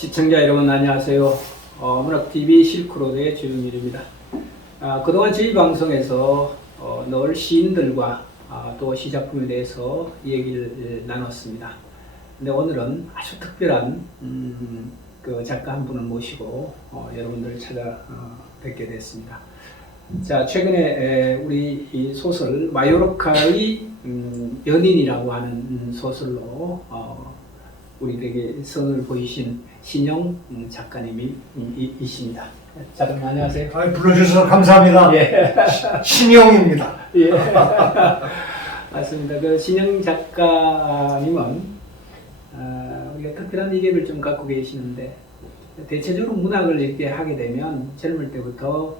시청자 여러분 안녕하세요. 문학TV 실크로드의 주영일입니다. 그동안 저희 방송에서 늘 시인들과 또 시작품에 대해서 얘기를 나눴습니다. 근데 오늘은 아주 특별한 그 작가 한 분을 모시고 여러분들을 찾아뵙게 됐습니다. 자, 최근에 우리 이 소설 마요르카의 연인이라고 하는 소설로 우리에게 선을 보이신 신영 작가님이 이십니다. 자, 그럼 안녕하세요. 불러주셔서 감사합니다. 예. 신영입니다. 예. 맞습니다. 그 신영 작가님은 우리가 특별한 이력을 좀 갖고 계시는데, 대체적으로 문학을 이렇게 하게 되면 젊을 때부터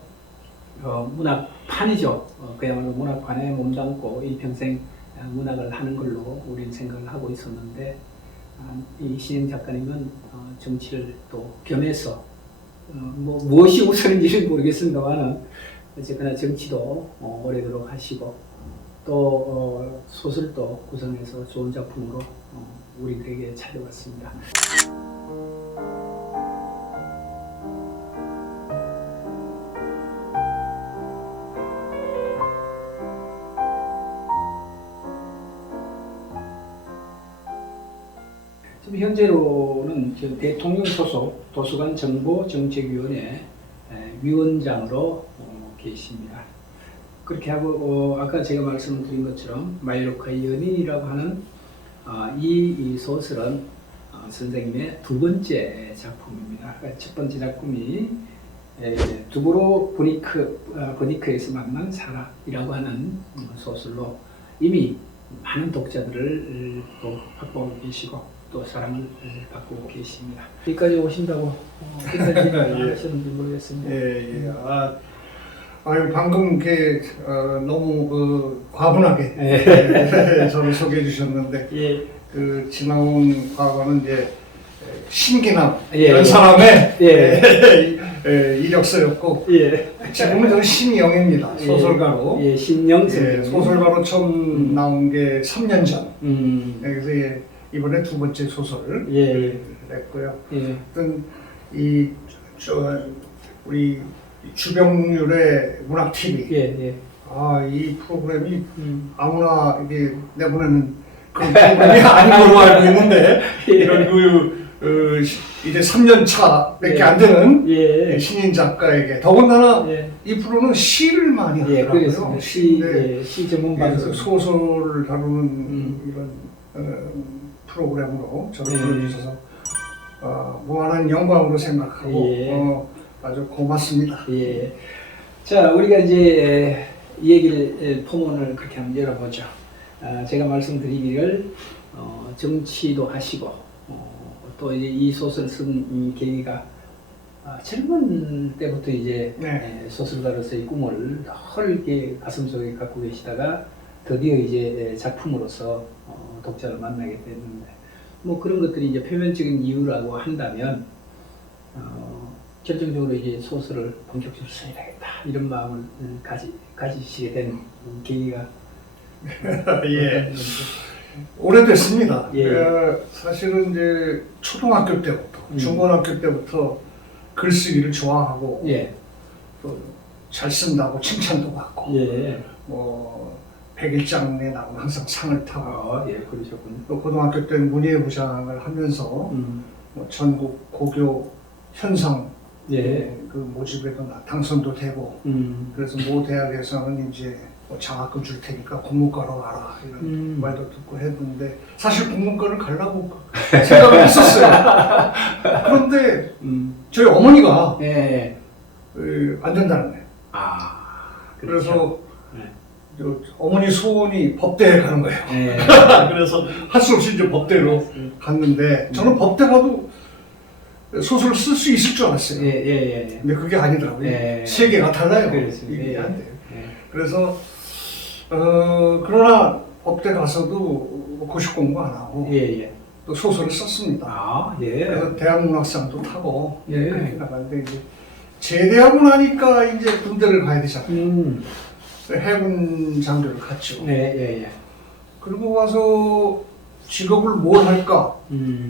문학판이죠. 그야말로 문학판에 몸담고 일평생 문학을 하는 걸로 우리는 생각을 하고 있었는데, 이 신영 작가님은 정치를 또 겸해서 무엇이 우선인지는 모르겠습니다만 어쨌거나 정치도 오래도록 하시고 또 소설도 구성해서 좋은 작품으로 우리들에게 찾아왔습니다. 지금 현재로는 대통령 소속 도서관 정보정책위원회 위원장으로 계십니다. 그렇게 하고 아까 제가 말씀드린 것처럼 마요르카의 연인이라고 하는 이 소설은 선생님의 두 번째 작품입니다. 첫 번째 작품이 두브로 브니크에서 만난 사람이라고 하는 소설로 이미 많은 독자들을 또 확보하고 계시고 또 사랑을 받고 계십니다. 여기까지 오신다고 끝까지 하셨는지 모르겠습니다. 예. 방금 이렇게 너무 과분하게 저를 소개해 주셨는데, 예. 그 지나온 과거는 이제 신기남 예, 이런 예. 사람의 예. 이력서였고, 예. 지금은 저는 신영입니다. 예. 소설가로. 예, 신영 선생님. 소설가로 처음 나온 게 3년 전. 그래서 이번에 두 번째 소설을 냈고요. 어떤 우리 주병률의 문학 TV. 이 프로그램이 아무나 이게 내보내는 그런 프로그램이 아닌 걸로 알고 있는데, 이런 이제 3년 차밖에 안 되는 신인 작가에게, 더군다나 이 프로는 시를 많이 하더라고요. 시 전문 방송. 소설을 다루는 이런 프로그램으로 저를 불러주셔서 무한한 영광으로 생각하고 아주 고맙습니다. 예. 자, 우리가 이제 이 얘기를 포문을 그렇게 한번 열어보죠. 제가 말씀드리기를 정치도 하시고 또 이제 이 소설 쓴 계기가 젊은 때부터 이제 소설가로서의 꿈을 헐게 가슴속에 갖고 계시다가 드디어 이제 작품으로서 독자를 만나게 됐는데, 그런 것들이 이제 표면적인 이유라고 한다면 결정적으로 이제 소설을 본격적으로 써야 되겠다 이런 마음을 가지시게 된 계기가 오래됐습니다. 사실은 이제 초등학교 때부터 중고등학교 때부터 글쓰기를 좋아하고 또 잘 쓴다고 칭찬도 받고 백일장에 나오면 항상 상을 타고 그러셨군요. 또 고등학교 때 문예부장을 하면서 전국 고교 현상 그 모집에도 당선도 되고 그래서 모 대학에서는 이제 장학금 줄 테니까 국문과로 와라 이런 말도 듣고 했는데, 사실 국문과를 가려고 생각을 했었어요. 그런데 저희 어머니가 안 된다는 거예요. 그래서 어머니 소원이 법대에 가는 거예요. 그래서 할 수 없이 이제 법대로 갔는데, 저는 법대 가도 소설을 쓸 수 있을 줄 알았어요. 근데 그게 아니더라고요. 세계가 달라요. 이게 안 돼요. 그래서 그러나 법대 가서도 고시 공부 안 하고 또 소설을 썼습니다. 그래서 대학문학상도 타고 그렇게 나갔는데, 이제 제대하고 나니까 이제 군대를 가야 되잖아요. 해군 장교를 갔죠. 그리고 와서 직업을 뭘 할까,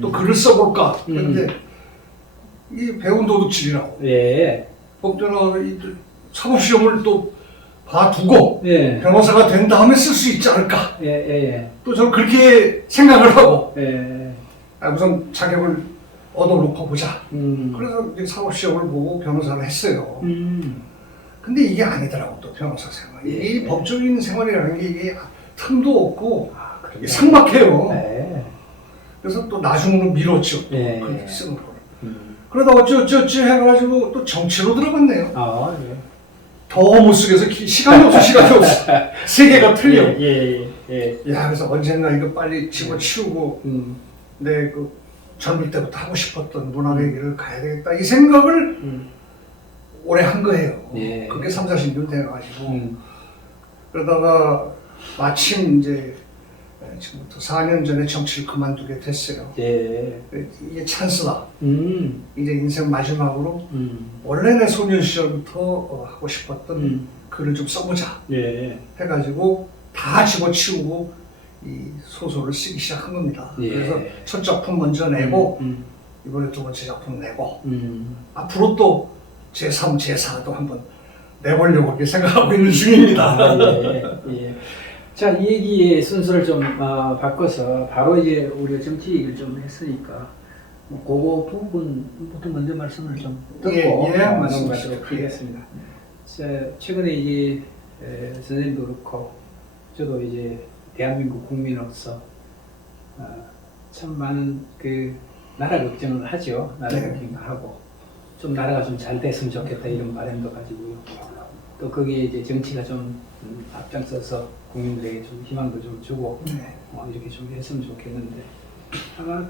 또 글을 써볼까. 그런데 이 배운 도둑질이라고. 예. 법대로 이 사법시험을 또 봐두고 예. 변호사가 된 다음에 쓸 수 있지 않을까. 예, 예, 또 저는 그렇게 생각을 하고 예. 우선 자격을 얻어놓고 보자. 음. 그래서 이제 사법시험을 보고 변호사를 했어요. 음. 근데 이게 아니더라고 또 변호사 생활. 예. 이 법적인 생활이라는 게 이게 틈도 없고 그럼요. 삭막해요. 네. 그래서 또 나중으로 미뤘죠. 또 예. 그렇게 쓰는 거를. 그러다 어찌어찌 해가지고 또 정치로 들어갔네요. 아, 예. 더 못 쓰겠어. 시간이 없어, 시간이 없어. 세계가 틀려. 예, 예. 야, 그래서 언젠가 이거 빨리 집어치우고 내 그 젊을 때부터 하고 싶었던 문학의 길을 가야 되겠다. 이 생각을 오래 한 거예요. 예. 그게 3, 40년 돼가지고. 그러다가 마침 이제 지금부터 4년 전에 정치를 그만두게 됐어요. 예. 이게 찬스다. 이제 인생 마지막으로 원래 내 소년 시절부터 하고 싶었던 글을 좀 써보자. 예. 해가지고 다 집어치우고 이 소설을 쓰기 시작한 겁니다. 예. 그래서 첫 작품 먼저 내고 이번에 두 번째 작품 내고 음. 앞으로 또 제3, 제4도 한번 내보려고 이렇게 생각하고 있는 중입니다. 아, 예, 예. 자, 이 얘기의 순서를 좀 바꿔서 바로 이제 우리가 정치 얘기를 좀 했으니까 그거 부분부터 먼저 말씀을 좀 듣고 넘어가도록 하겠습니다. 자, 최근에 이제 선생님도 그렇고 저도 이제 대한민국 국민으로서 참 많은 그 나라 걱정을 하죠. 나라 걱정도 하고 좀 나라가 좀 잘 됐으면 좋겠다 이런 바람도 가지고요. 또 거기에 이제 정치가 좀 앞장서서 국민들에게 좀 희망도 좀 주고 이렇게 좀 했으면 좋겠는데 아마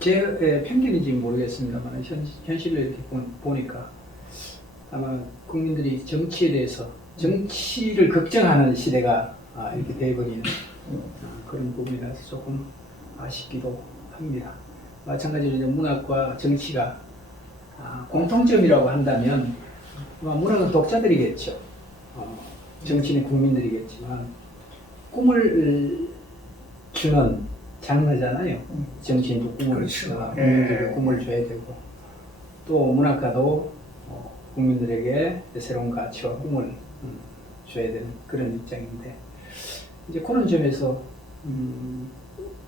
제 편견인지 모르겠습니다만 현실을 이렇게 보니까 아마 국민들이 정치에 대해서 정치를 걱정하는 시대가 이렇게 돼버리는 그런 부분이라서 조금 아쉽기도 합니다. 마찬가지로 이제 문학과 정치가 공통점이라고 한다면 문학은 독자들이겠죠. 정치는 국민들이겠지만 꿈을 주는 장르잖아요. 정치인도 꿈을 주고 국민들에게 꿈을 줘야 되고 또 문학가도 국민들에게 새로운 가치와 꿈을 줘야 되는 그런 입장인데 이제 그런 점에서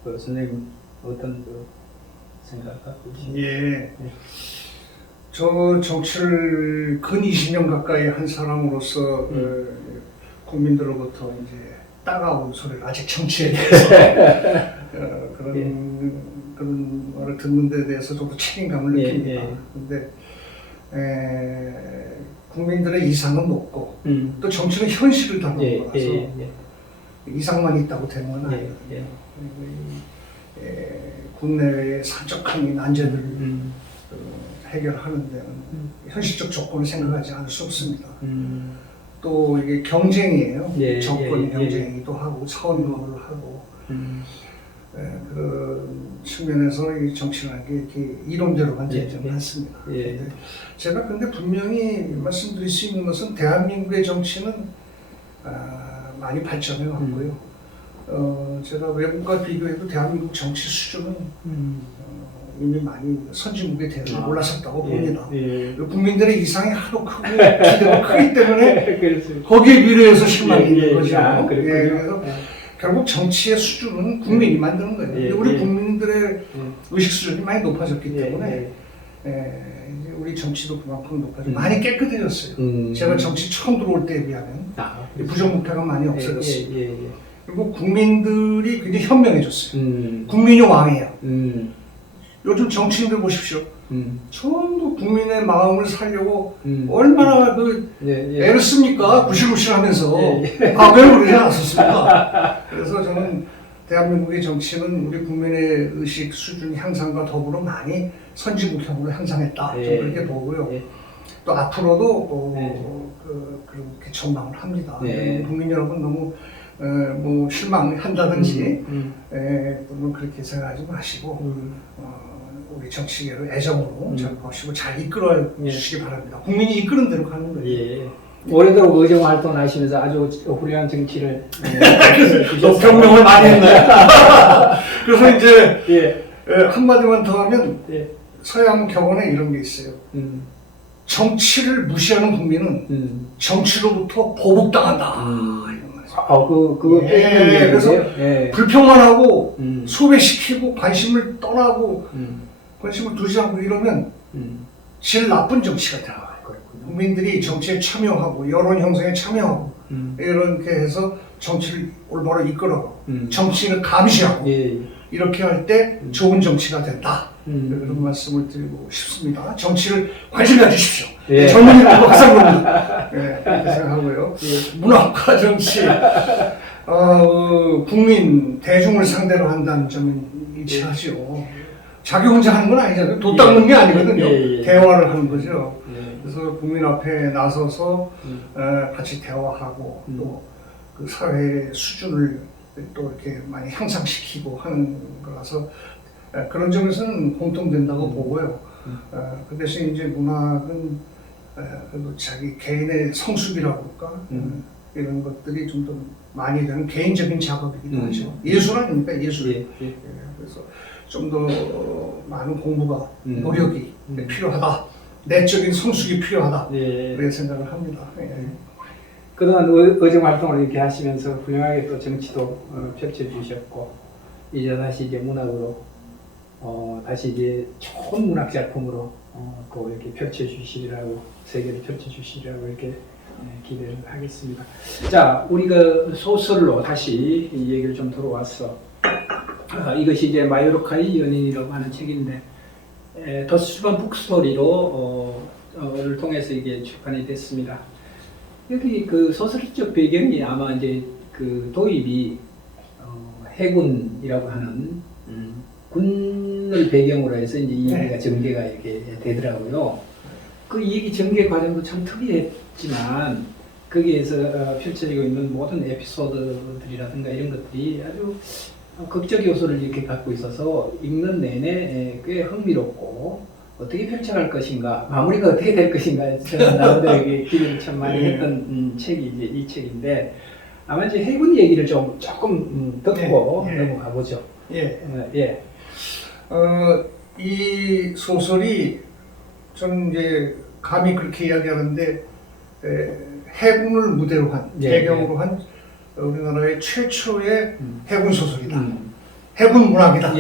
그 선생님 어떤 그 생각 갖고 계신가요? 예. 저 정치를 근 20년 가까이 한 사람으로서 국민들로부터 이제 따가운 소리를 아직 정치에 대해서 그런 말을 듣는 데 대해서 저도 책임감을 느낍니다. 그런데 국민들의 이상은 높고 또 정치는 현실을 다루는 거라서 이상만 있다고 되는 건 아니거든요. 국내외의 사적한 난제들을 해결하는 데는 현실적 조건을 생각하지 않을 수 없습니다. 또 이게 경쟁이에요. 정권 경쟁이기도 하고 사원노를 하고 그런 측면에서 이 정치라는 게 이렇게 이론대로만 되지 않습니다. 제가 근데 분명히 말씀드릴 수 있는 것은 대한민국의 정치는 많이 발전해 왔고요. 제가 외국과 비교해도 대한민국 정치 수준은 이미 많이 선진국의 대우를 올라섰다고 봅니다. 국민들의 이상이 하도 크고 기대가 크기 때문에 거기에 비례해서 실망이 있는 거죠. 그래서 결국 정치의 수준은 국민이 만드는 거예요. 근데 우리 국민들의 의식 수준이 많이 높아졌기 때문에 이제 우리 정치도 그만큼 높아지고 많이 깨끗해졌어요. 제가 정치 처음 들어올 때에 비하면 부정부패가 많이 없어졌어요. 그리고 국민들이 굉장히 현명해졌어요. 국민이 왕이에요. 요즘 정치인들 보십시오. 전부 국민의 마음을 살려고 얼마나 애를 씁니까? 구실구실하면서 왜 그러지 않았었습니까? 그래서 저는 대한민국의 정치는 우리 국민의 의식 수준 향상과 더불어 많이 선진국형으로 향상했다. 좀 그렇게 보고요. 또 앞으로도 그렇게 전망을 합니다. 국민 여러분 너무 뭐 실망한다든지 또는 그렇게 생각하지 마시고 우리 정치계를 애정으로 잘 보시고 잘 이끌어 주시기 바랍니다. 국민이 이끄는 대로 가는 거예요. 오래도록 의정 활동을 하시면서 아주 훌륭한 정치를 경명을 많이 했나요? 그래서 이제 한마디만 더 하면 서양 격언에 이런 게 있어요. 정치를 무시하는 국민은 정치로부터 보복당한다. 이런 말이죠. 그거 예, 그래서 예. 불평만 하고 소외시키고 관심을 떠나고 관심을 두지 않고 이러면 제일 나쁜 정치가 돼요. 국민들이 정치에 참여하고 여론 형성에 참여하고 이렇게 해서 정치를 올바로 이끌어가고 정치인을 감시하고 예. 이렇게 할 때 좋은 정치가 된다. 그런 말씀을 드리고 싶습니다. 정치를 관심 가지십시오. 예. 전문의 박사님 그렇게 생각하고요. 예. 문학과 정치 국민 대중을 상대로 한다는 점은 일치하죠. 자기 혼자 하는 건 아니잖아요. 돈 닦는 게 아니거든요. 예. 대화를 하는 거죠. 예. 그래서 국민 앞에 나서서 같이 대화하고 또 그 사회의 수준을 또 이렇게 많이 향상시키고 하는 거라서 그런 점에서는 공통된다고 보고요. 그 대신 이제 문학은 그래도 자기 개인의 성숙이라고 할까 이런 것들이 좀 더 많이 되는 개인적인 작업이기도 하죠. 예술 아닙니까? 예술. 예. 그래서 좀 더 많은 공부가 노력이 필요하다. 내적인 성숙이 필요하다. 그렇게 생각을 합니다. 그동안 의정 활동을 이렇게 하시면서 훌륭하게 또 정치도 펼쳐주셨고 이제 다시 이제 문학으로 다시 이제 좋은 문학 작품으로 또 이렇게 펼쳐주시리라고 세계를 펼쳐주시리라고 이렇게 기대를 하겠습니다. 자, 우리가 소설로 다시 이 얘기를 좀 들어왔어. 이것이 이제 마요르카의 연인이라고 하는 책인데 더 수반 북스토리로 를 통해서 이게 출판이 됐습니다. 여기 그 소설적 배경이 아마 이제 그 도입이 해군이라고 하는 군을 배경으로 해서 이제 이 얘기가 전개가 이렇게 되더라고요. 그 얘기 전개 과정도 참 특이했지만 거기에서 펼쳐지고 있는 모든 에피소드들이라든가 이런 것들이 아주 극적 요소를 이렇게 갖고 있어서 읽는 내내 꽤 흥미롭고 어떻게 펼쳐갈 것인가, 마무리가 어떻게 될 것인가, 저는 나름대로 기대를 참 많이 했던 책이 이제 이 책인데, 아마 이제 해군 얘기를 조금 듣고 넘어가 보죠. 이 소설이 저는 이제 감히 그렇게 이야기하는데 해군을 무대로 한, 배경으로 한 우리나라의 최초의 해군 소설이다. 해군 문학이다.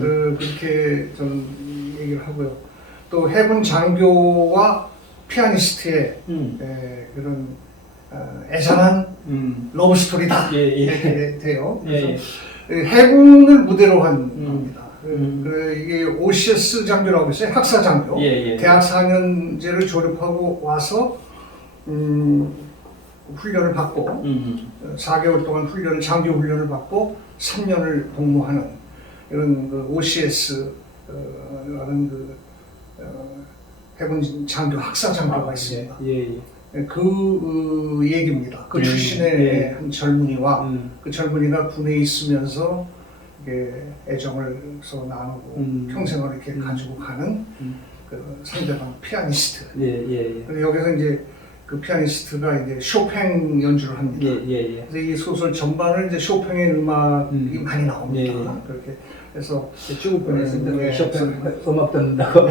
그렇게 저는 얘기를 하고요. 또 해군 장교와 피아니스트의 그런 애잔한 러브 스토리다 이렇게 돼요. 그래서 해군을 무대로 한 겁니다. 이게 OCS 장교라고 했어요. 학사 장교. 대학 4년제를 졸업하고 와서 훈련을 받고 4개월 동안 장교 훈련을 받고 3년을 복무하는 이런 그 OCS 라는 해군 장교, 학사 장교가 있습니다. 그 얘기입니다. 그 출신의 한 젊은이와 그 젊은이가 군에 있으면서 애정을 서로 나누고 평생을 이렇게 가지고 가는 그 상대방 피아니스트. 여기서 이제 그 피아니스트가 이제 쇼팽 연주를 합니다. 그래서 이 소설 전반을 이제 쇼팽의 음악이 많이 나옵니다. 그렇게 해서 죽을 뻔했을 쇼팽 음악 듣는다고.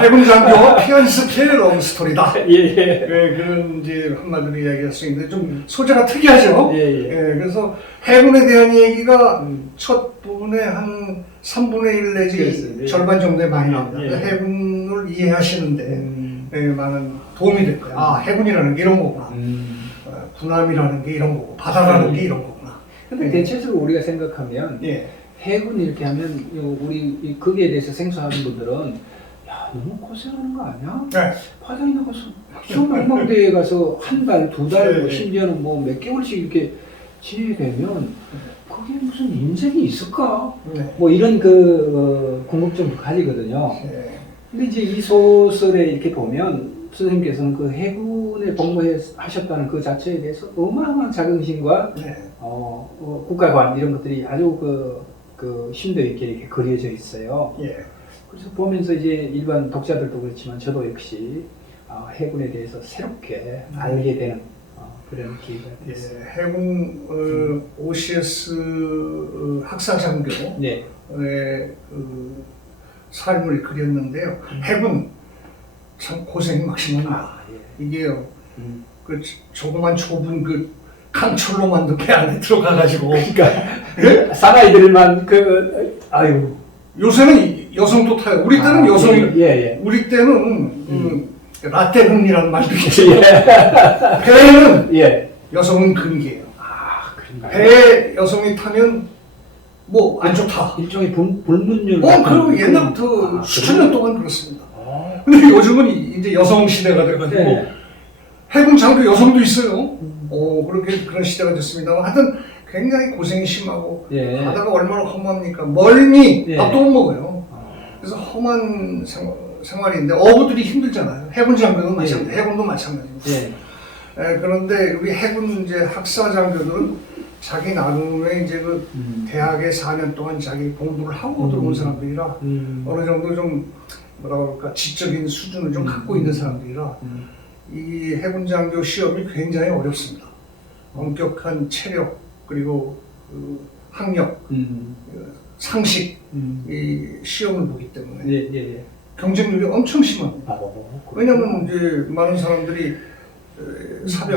해군 장교 피아니스트의 러브 스토리다. 그런 이제 한마디로 이야기할 수 있는데 좀 소재가 특이하죠. 그래서 해군에 대한 얘기가 첫 부분에 한 3분의 1 내지 절반 정도에 많이 나옵니다. 해군을 이해하시는데 많은 도움이 될 거예요. 아, 해군이라는 게 이런 거구나. 군함이라는 게 이런 거고, 바다라는 게 이런 거구나. 근데 대체적으로 우리가 생각하면 해군 이렇게 하면 우리 거기에 대해서 생소하는 분들은 야, 너무 고생하는 거 아니야? 바다에 나가서 수영망대에 가서 한 달, 두 달, 심지어는 뭐 몇 개월씩 이렇게 지내게 되면 거기에 무슨 인생이 있을까? 뭐 이런 궁금증을 가지거든요. 근데 이제 이 소설에 이렇게 보면 선생님께서는 그 해군에 복무하셨다는 그 자체에 대해서 어마어마한 자긍심과 국가관 이런 것들이 아주 심도 있게 이렇게 그려져 있어요. 그래서 보면서 이제 일반 독자들도 그렇지만 저도 역시 해군에 대해서 새롭게 알게 되는 그런 기회가 예, 됐어요. 해군 OCS 학사장교의 네. 그 삶을 그렸는데요. 해군 참 고생이 막심합니다. 아, 예. 이게요, 그 조그만 좁은 그 강철로만도 배 안에 들어가가지고. 그러니까 사나이들만 그 아유. 요새는 여성도 타요. 우리 때는 여성이, 예. 우리 때는 라떼금이라는 말도 있어요. 배에는 예. 여성은 금기예요. 아, 그런가요? 배에 여성이 타면 뭐 안 좋다. 일종의 불문율. 그리고 옛날부터 수천 년 동안 그렇습니다. 아. 근데 요즘은 이제 여성 시대가 돼가지고 네. 해군 장교 여성도 있어요. 그렇게 그런 시대가 됐습니다. 하여튼 굉장히 고생이 심하고 예. 바다가 얼마나 험합니까? 멀미 예. 밥도 못 먹어요. 그래서 험한 생활인데 어부들이 힘들잖아요. 해군 장교도 마찬가지, 해군도 마찬가지입니다. 예. 그런데 우리 해군 이제 학사 장교들은 자기 나름의 이제 그 대학에 4년 동안 자기 공부를 하고 들어온 사람들이라 어느 정도 좀 뭐라 그럴까 지적인 수준을 좀 갖고 있는 사람들이라 이 해군 장교 시험이 굉장히 어렵습니다. 엄격한 체력 그리고 그 학력, 상식 이 시험을 보기 때문에 예. 경쟁률이 엄청 심합니다. 왜냐하면 이제 많은 사람들이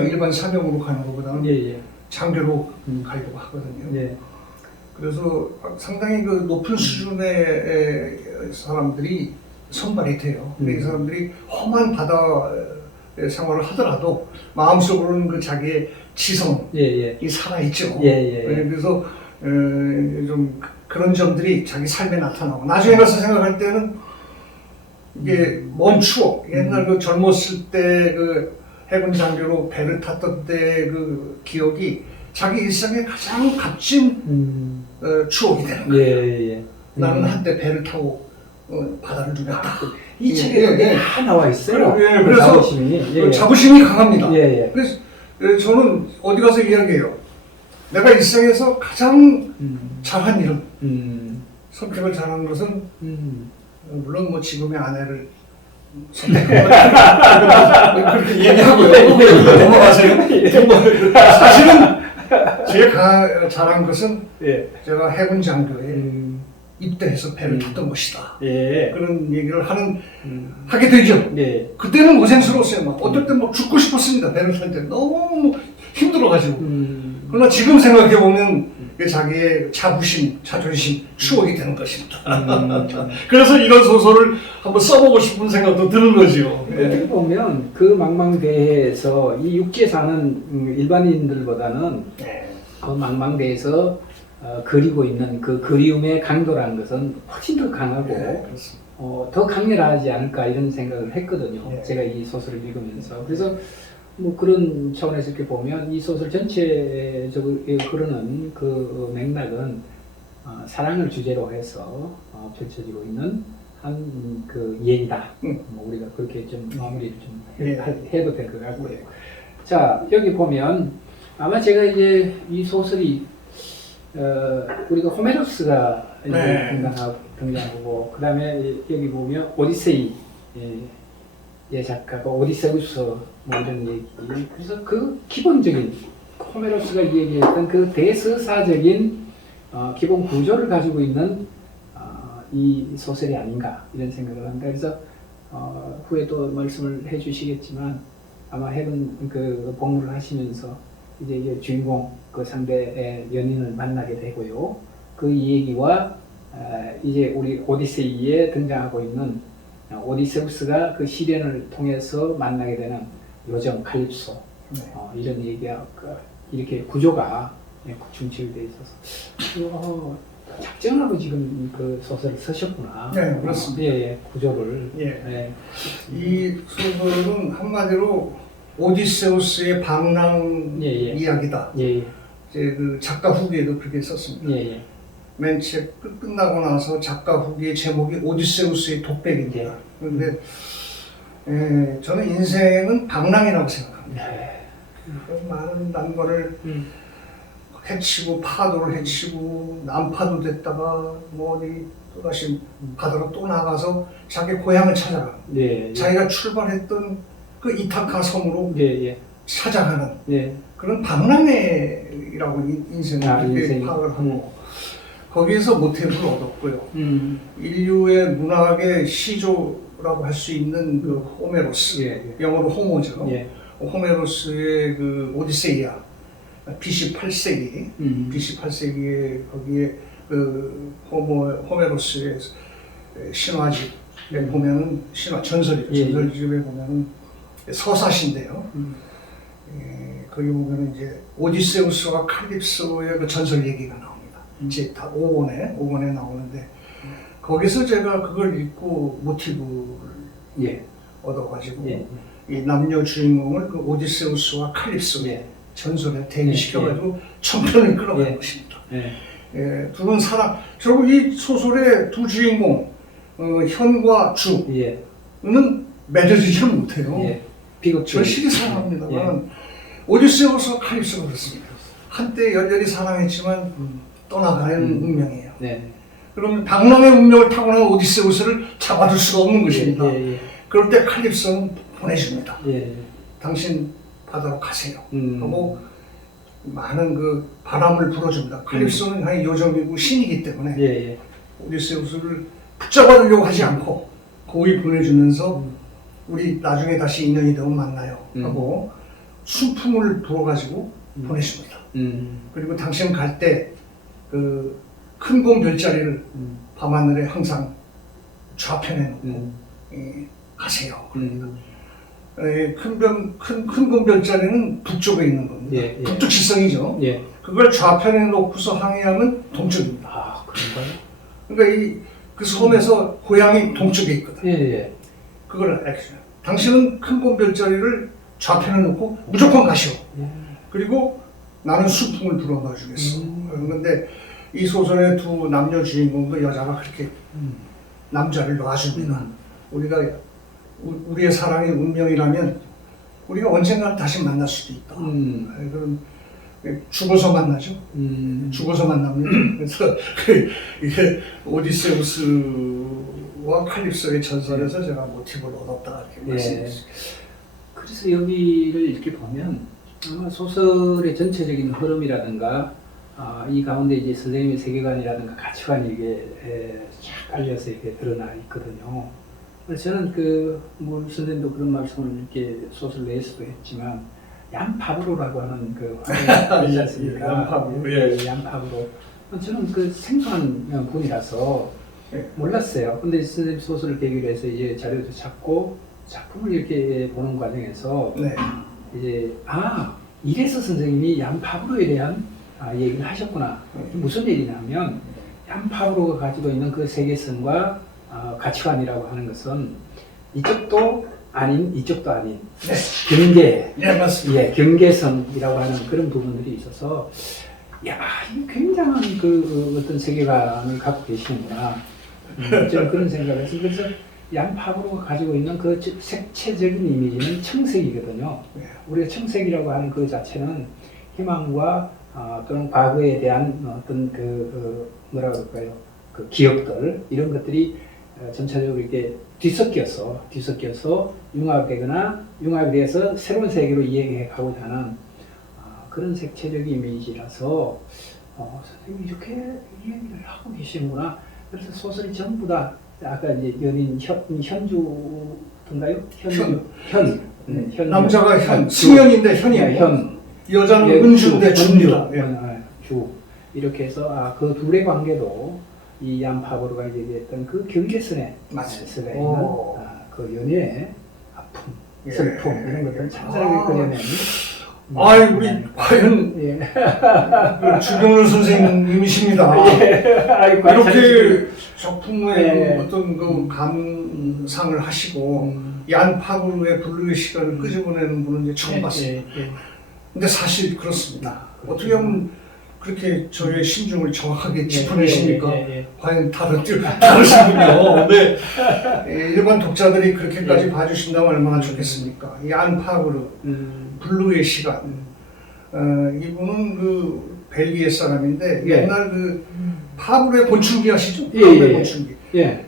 일반 사병으로 가는 것보다는 예. 장교로 가려고 하거든요. 예. 그래서 상당히 그 높은 수준의 사람들이 선발이 돼요. 근데 이 사람들이 험한 바다 생활을 하더라도 마음속으로는 그 자기의 지성이 살아있죠. 그래서 좀 그런 점들이 자기 삶에 나타나고 나중에 가서 생각할 때는 이게 먼 추억, 옛날 그 젊었을 때 그 해군 장교로 배를 탔던 때 그 기억이 자기 일상의 가장 값진 추억이 되는 거예요. 나는 한때 배를 타고 바다를 누볐다. 이 책에 다 나와 있어요. 그래서 자부심이, 자부심이 강합니다. 예. 그래서 저는 어디 가서 이야기해요. 내가 일생에서 가장 잘한 일은 선택을 잘한 것은 물론 뭐 지금의 아내를 선택한 건 그렇게 얘기하고요. 넘어가세요. 사실은 제가 잘한 것은 제가 해군 장교에 입대해서 배를 탔던 것이다. 그런 얘기를 하게 되죠. 그때는 고생스러웠어요. 막 어떨 땐 막 죽고 싶었습니다. 배를 탈 때 너무 힘들어가지고. 그러나 지금 생각해 보면 자기의 자부심, 자존심, 추억이 되는 것입니다. 그래서 이런 소설을 한번 써보고 싶은 생각도 드는 거죠. 어떻게 보면 그 망망대해에서 이 육지에 사는 일반인들보다는 그 망망대해에서 그리고 있는 그 그리움의 강도라는 것은 훨씬 더 강하고 더 강렬하지 않을까 이런 생각을 했거든요. 제가 이 소설을 읽으면서. 그래서 뭐 그런 차원에서 이렇게 보면 이 소설 전체적으로 그러는 그 맥락은 사랑을 주제로 해서 펼쳐지고 있는 한 그 얘기다. 뭐 우리가 그렇게 좀 마무리를 좀 해도 될 것 같고요. 자, 여기 보면 아마 제가 이제 이 소설이 우리가 호메로스가 등장하고 그 다음에 여기 보면 오디세이 작가가 오디세우스 뭐 이런 얘기. 그래서 그 기본적인 호메로스가 얘기했던 그 대서사적인 기본 구조를 가지고 있는 이 소설이 아닌가 이런 생각을 합니다. 그래서 후에 또 말씀을 해주시겠지만 아마 해군 그 복무를 하시면서 이제 주인공 그 상대의 연인을 만나게 되고요. 그 얘기와 이제 우리 오디세이에 등장하고 있는 오디세우스가 그 시련을 통해서 만나게 되는 요정 칼립소 이런 얘기가 이렇게 구조가 중치되어 있어서 작정하고 지금 그 소설을 쓰셨구나. 네, 그렇습니다. 구조를. 이 소설은 한마디로 오디세우스의 방랑 이야기다. 이제 그 작가 후기에도 그렇게 썼습니다. 맨 책 끝나고 나서 작가 후기의 제목이 오디세우스의 독백입니다. 그런데 저는 인생은 방랑이라고 생각합니다. 많은 난관을 헤치고 파도를 헤치고 난파도 됐다가 뭐 어디 또다시 바다로 또 나가서 자기 고향을 찾아가. 자기가 출발했던 그 이타카 섬으로 찾아가는 그런 박람회라고 인생을 그렇게 파악을 하고 거기에서 모티브를 얻었고요. 인류의 문학의 시조라고 할 수 있는 그 호메로스, 영어로 호모죠. 호메로스의 그 오디세이아, BC 8세기, BC 8세기에 거기에 그 호메로스의 신화집에 보면은 전설이죠. 전설집에 보면은 서사시인데요. 거기 보면은 이제 오디세우스와 칼립소의 그 전설 얘기가 나옵니다. 이제 다 5권에 나오는데 거기서 제가 그걸 읽고 모티브를 얻어가지고 이 남녀 주인공을 그 오디세우스와 칼립소의 전설에 대입시켜가지고 천편을 끌어간 것입니다. 두 분 사랑. 결국 이 소설의 두 주인공 현과 주는 맺어지지 못해요. 절실히 사랑합니다만 오디세우스와 칼립소가 그렇습니다. 한때 열렬히 사랑했지만 떠나가는 운명이에요. 그럼 박람회 운명을 타고난 오디세우스를 잡아둘 수가 없는 것입니다. 그럴 때 칼립소는 보내줍니다. 당신 바다로 가세요. 하고 많은 그 바람을 불어줍니다. 칼립소는 한 요정이고 신이기 때문에 오디세우스를 붙잡아주려고 하지 않고 고이 보내주면서 우리 나중에 다시 인연이 되면 만나요 하고 순풍을 부어가지고 보내줍니다. 그리고 당신 갈 때 그 큰 곰 별자리를 밤하늘에 항상 좌편에 놓고 가세요. 큰 곰 별자리는 북쪽에 있는 겁니다. 북두칠성이죠. 그걸 좌편에 놓고서 항해하면 동쪽입니다. 아, 그런가요? 그러니까 그 섬에서 고향이 동쪽에 있거든. 그걸 알겠어요. 당신은 큰 곰 별자리를 좌편에 놓고 무조건 가시오. 그리고 나는 수풍을 불어넣어 주겠어. 그런데 이 소설의 두 남녀 주인공도 여자가 그렇게 남자를 놔줍니다. 우리의 사랑이 운명이라면 우리가 언젠가 다시 만날 수도 있다. 그럼 죽어서 만나죠. 죽어서 만납니다. 그래서 이게 오디세우스와 칼립소의 전설에서 제가 모티브를 얻었다 이렇게 말씀드렸습니다. 그래서 여기를 이렇게 보면 아마 소설의 전체적인 흐름이라든가 이 가운데 이제 선생님의 세계관이라든가 가치관이 이게 쫙 깔려서 이렇게 드러나 있거든요. 그래서 저는 선생님도 그런 말씀을 이렇게 소설 내에서도 했지만 얀파브로라고 하는 그 화를 있지 않습니까? 얀파브로. 저는 그 생소한 분이라서 몰랐어요. 근데 선생님 소설을 계기로 해서 이제 자료도 찾고 작품을 이렇게 보는 과정에서 이제 이래서 선생님이 얀파브로에 대한 얘기를 하셨구나. 무슨 얘기냐면 얀파브로가 가지고 있는 그 세계성과 가치관이라고 하는 것은 이쪽도 아닌 이쪽도 아닌 경계, 맞습니다. 경계선이라고 하는 그런 부분들이 있어서 이게 굉장한 그 어떤 세계관을 갖고 계시는구나. 저는 그런 생각을 했어요. 그래서 얀파브로가 가지고 있는 그 색채적인 이미지는 청색이거든요. 우리가 청색이라고 하는 그 자체는 희망과 또는 과거에 대한 어떤 뭐라 그럴까요? 그 기억들 이런 것들이 전체적으로 이렇게 뒤섞여서 융합되거나 융합이 돼서 새로운 세계로 이행해 가고자 하는 그런 색채적 이미지라서 선생님이 이렇게 이야기를 하고 계시는구나. 그래서 소설이 전부 다 아까 이제 연인 현주인가요? 현. 남자가 승현인데 현이에요. 여자는 은주인데 주입니다. 주. 이렇게 해서 그 둘의 관계도 이 얀파브로가 얘기했던 그 경계선에 서가 있는 그 연애의 아픔, 슬픔 이런 것들을 찬란하게 그려내는. 우리 과연 주병렬 선생님이십니다. 이렇게 작품의 어떤 그 감상을 하시고 얀파브로의 분류의 시간을 끄집어내는 분은 이제 처음 봤습니다. 근데 사실 그렇습니다. 어떻게 하면 그렇게 저의 심중을 정확하게 짚어내십니까? 과연 다르시군요. 근데 일반 독자들이 그렇게까지 봐주신다면 얼마나 좋겠습니까? 이 얀파브로, 블루의 시간. 이분은 그 벨기에 사람인데 옛날 그 파브르의 곤충기 아시죠? 파브르의 곤충기.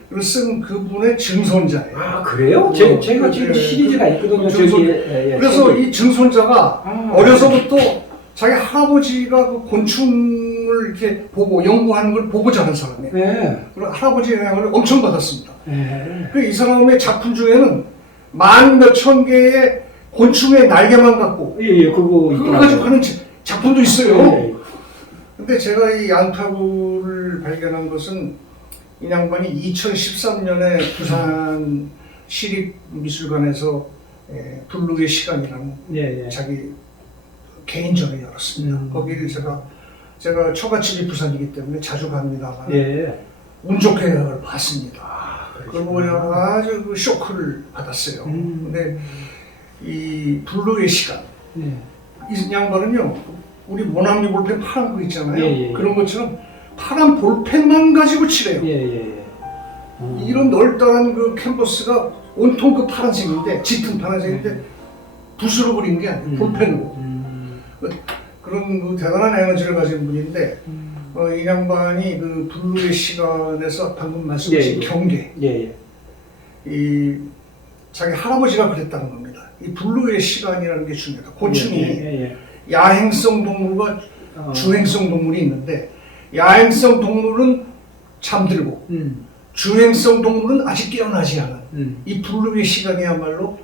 그걸 쓴 그분의 증손자예요. 그래요? 제가 지금 시리즈가 있거든요. 그래서 이 증손자가 어려서부터 자기 할아버지가 그 곤충을 이렇게 보고 연구하는 걸 보고 자란 사람이에요. 네. 그리고 할아버지의 영향을 엄청 받았습니다. 네. 그 이 사람의 작품 중에는 만 몇천 개의 곤충의 날개만 갖고 예, 그거 그걸 가지고 하는 작품도 있어요. 네. 근데 제가 이 얀타구를 발견한 것은 이 양반이 2013년에 부산 시립미술관에서 블루의 시간이라는 예, 예. 자기 개인전을 열었습니다. 거기를 제가 처갓집이 부산이기 때문에 자주 갑니다만 예. 운 좋게 그걸 봤습니다. 그걸 보고 그러시구나. 내가 아주 그 쇼크를 받았어요. 근데 이 블루의 시간 예. 이 양반은요 우리 모나미 볼펜 파란 거 있잖아요. 예, 예. 그런 것처럼 파란 볼펜만 가지고 칠해요. 예, 예. 이런 널널한 그 캔버스가 온통 그 파란색인데 짙은 파란색인데 붓으로 그린 게 아니에요. 볼펜으로. 그런 그 대단한 에너지를 가진 분인데 이 양반이 그 블루의 시간에서 방금 말씀하신 예, 예. 경계 예, 예. 이 자기 할아버지가 그랬다는 겁니다. 이 블루의 시간이라는 게 중요하다. 곤충이 예, 예. 야행성 동물과 주행성 동물이 있는데 야행성 동물은 잠들고 주행성 동물은 아직 깨어나지 않은 이 블루의 시간이야말로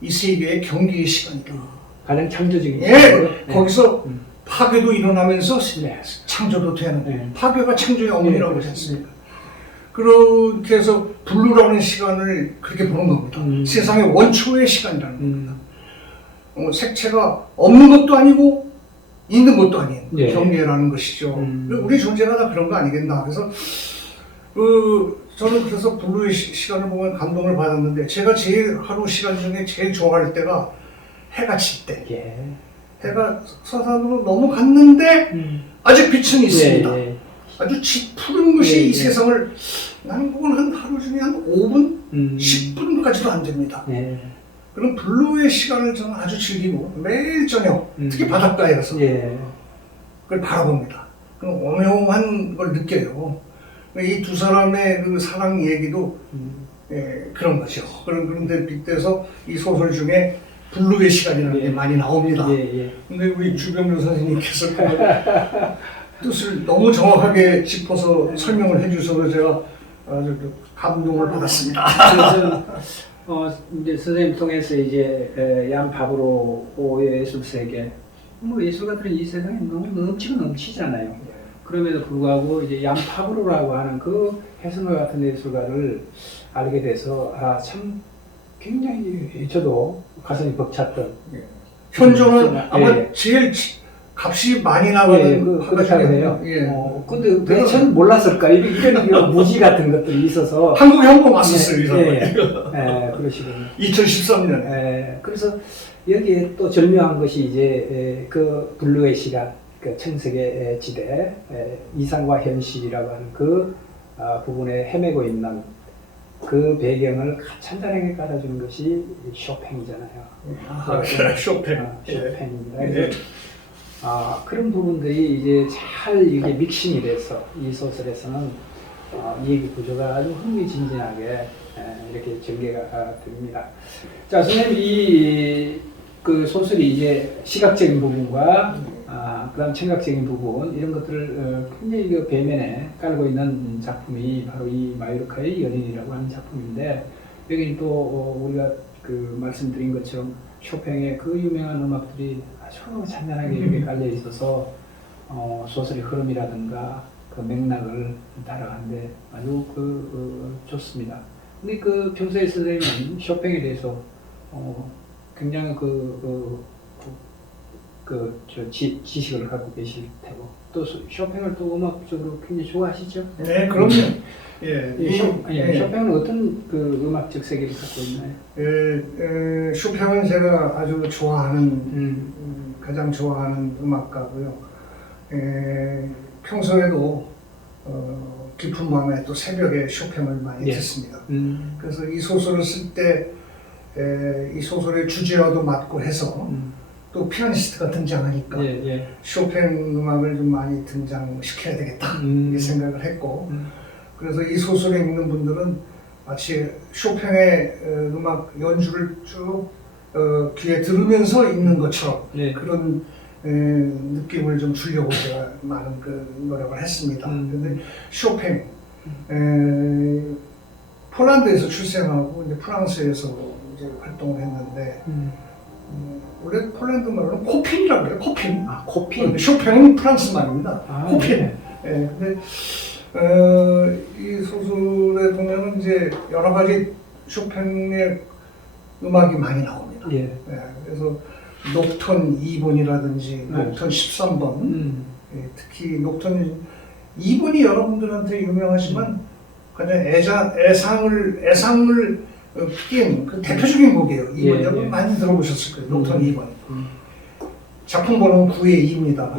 이 세계의 경계의 시간이다. 가장 창조적인. 예, 네. 거기서 파괴도 일어나면서 네. 창조도 되는 네. 파괴가 창조의 어머니라고 네, 하지 않습니까? 그렇게 해서 블루라는 시간을 그렇게 보는 겁니다. 세상의 원초의 시간이라는 겁니다. 색채가 없는 것도 아니고 있는 것도 아닌 예. 경계라는 것이죠. 우리 존재가 다 그런 거 아니겠나. 그래서 저는 그래서 블루의 시간을 보면 감동을 받았는데 제가 제일 하루 시간 중에 제일 좋아할 때가 해가 질 때. 예. 해가 서산으로 넘어갔는데 아직 빛은 있습니다. 예, 예. 아주 짙푸른 것이 예, 이 예. 세상을 나는 그건 한 하루 중에 한 5분? 10분. 10분까지도 안 됩니다. 예. 그럼 블루의 시간을 저는 아주 즐기고 매일 저녁 특히 바닷가에 가서 예. 그걸 바라봅니다. 그럼 오묘한 걸 느껴요. 이 두 사람의 그 사랑 얘기도 그런 거죠. 그런데 빗대서 이 소설 중에 블루의 시간이라는 게 많이 나옵니다. 예, 예. 근데 우리 주병렬 선생님께서 그 뜻을 너무 정확하게 짚어서 설명을 해주셔서 제가 아주 감동을 받았습니다. 그래서 이제 선생님 통해서 이제 양 파브로의 예술 세계, 뭐 예술가들은 이 세상에 너무 넘치고 넘치잖아요. 그럼에도 불구하고 이제 양 파브로라고 하는 그 해성과 같은 예술가를 알게 돼서 참 굉장히 저도 가슴이 벅찼던. 현존은 아마 예. 제일 값이 많이 나가는 그렇다고 해요. 예. 근데 왜 저는 몰랐을까? 이런 무지 같은 것들이 있어서. 한국에 한 번 왔었어요, 이 사람이. 예, 그러시군요. 2013년에. 예, 그래서 여기에 또 절묘한 것이 이제 그 블루의 시간, 그 청색의 지대, 이상과 현실이라고 하는 그 부분에 헤매고 있는 그 배경을 찬란하게 깔아주는 것이 쇼팽이잖아요. 쇼팽. 쇼팽입니다. 그래서 그런 부분들이 이제 잘 이게 믹싱이 돼서 이 소설에서는 이 얘기 구조가 아주 흥미진진하게 이렇게 전개가 됩니다. 자, 선생님 그 소설이 이제 시각적인 부분과 그다음 청각적인 부분 이런 것들을 굉장히 그 배면에 깔고 있는 작품이 바로 이 마요르카의 연인이라고 하는 작품인데 여기 또 우리가 그 말씀드린 것처럼 쇼팽의 그 유명한 음악들이 아주 잔잔하게 이렇게 깔려 있어서 소설의 흐름이라든가 그 맥락을 따라가는데 아주 좋습니다. 근데 그 평소에 선생님은 쇼팽에 대해서 굉장히 지식을 갖고 계실 테고 또 쇼팽을 또 음악적으로 굉장히 좋아하시죠? 네, 그럼요. 예. 쇼팽은 어떤 그 음악적 세계를 갖고 있나요? 쇼팽은 제가 아주 좋아하는 가장 좋아하는 음악가고요. 평소에도 깊은 밤에 또 새벽에 쇼팽을 많이 듣습니다. 그래서 이 소설을 쓸 때 이 소설의 주제와도 맞고 해서 또 피아니스트가 등장하니까 쇼팽 음악을 좀 많이 등장시켜야 되겠다 이렇게 생각을 했고 그래서 이 소설을 읽는 분들은 마치 쇼팽의 음악 연주를 쭉 귀에 들으면서 읽는 것처럼 그런 느낌을 좀 주려고 제가 많은 그 노력을 했습니다. 근데 쇼팽, 폴란드에서 출생하고 이제 프랑스에서 이제 활동을 했는데 원래 폴란드 말로는 코핀이라고 그래요. 코핀. 아, 코핀. 쇼팽은 프랑스 말입니다. 아, 코핀. 네. 근데 이 소설에 보면은 이제 여러 가지 쇼팽의 음악이 많이 나옵니다. 예. 그래서 녹턴 2번이라든지 녹턴 13번, 특히 녹턴 2번이 여러분들한테 유명하지만 그냥 애상을 띈 그 대표적인 곡이에요. 2번 여러분 많이 들어보셨을 거예요. 녹턴 2번. 작품 번호는 9의 2입니다.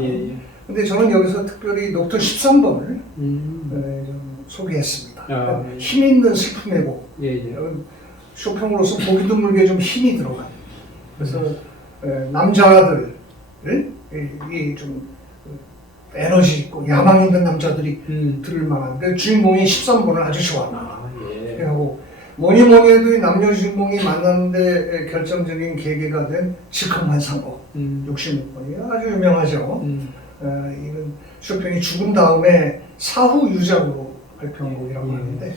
근데 저는 여기서 특별히 녹턴 13번을 좀 소개했습니다. 힘 있는 슬픔의 곡. 쇼팽으로서 보기 드물게 좀 힘이 들어간. 그래서 남자들을 좀 에너지 있고 야망 있는 남자들이 들을 만한. 그 주인공이 13번을 아주 좋아합니다. 그리고 뭐니 해도 이 남녀 주인공이 만나는데 결정적인 계기가 된 직업환상곡 66번이 아주 유명하죠. 이건 쇼팽이 죽은 다음에 사후 유작으로 발표한 곡이라고 하는데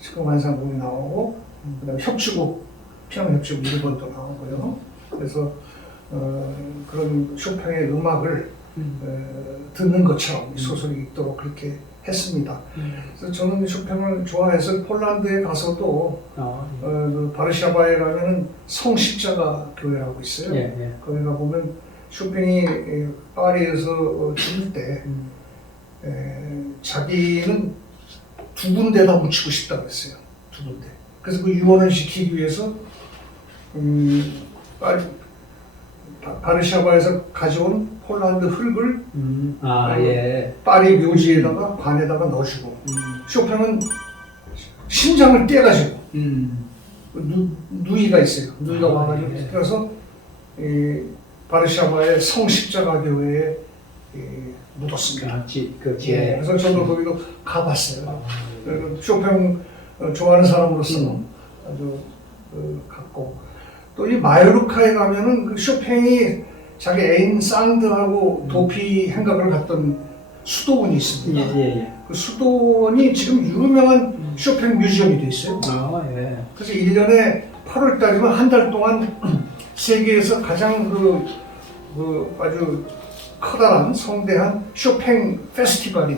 직업환상곡이 나오고 그다음에 협주곡, 피아노 협주곡 1번도 나오고요. 그래서 그런 쇼팽의 음악을 듣는 것처럼 소설이 있도록 그렇게 했습니다. 그래서 저는 쇼팽을 좋아해서 폴란드에 가서도 그 바르샤바에 가면은 성십자가 교회라고 있어요. 거기 가 보면 쇼팽이 파리에서 죽을 때 자기는 두 군데다 묻히고 싶다고 했어요. 두 군데. 그래서 그 유언을 지키기 위해서 바르샤바에서 가져온 폴란드 흙을 파리 묘지에다가 관에다가 넣어주고 쇼팽은 심장을 떼가지고 누이가 있어요. 누이가 와가지고 그래서 바르샤바의 성십자가 교회에 묻었습니다. 그래서 저도 거기도 가봤어요. 쇼팽 좋아하는 사람으로서 아주 갔고 또 이 마요르카에 가면은 그 쇼팽이 자기 애인 상드하고 도피 행각을 갔던 수도원이 있습니다. 그 수도원이 지금 유명한 쇼팽 뮤지엄이 돼 있어요. 그래서 1년에 8월 달이면 한 달 동안 세계에서 가장 아주 커다란 성대한 쇼팽 페스티벌이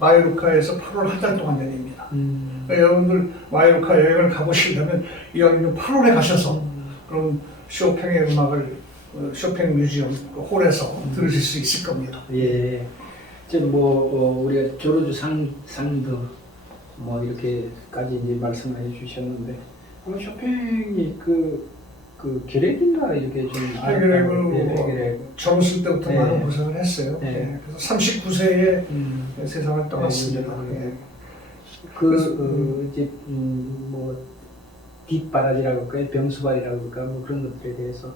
마요르카에서 8월 한 달 동안 열립니다. 그러니까 여러분들 마요르카 여행을 가보시려면 이왕이면 8월에 가셔서 그럼 쇼팽의 음악을 쇼팽 뮤지엄 홀에서 들으실 수 있을 겁니다. 지금 우리가 조르주 상드 이렇게까지 이제 말씀을 해주셨는데 쇼팽이 그 계획인가 이렇게 좀 계획을 젊었을 때부터 많은 고생을 했어요. 그래서 39세에 세상을 떠났습니다. 이제 뒷바라지라고 할까요? 병수발이라고 할까? 그런 것들에 대해서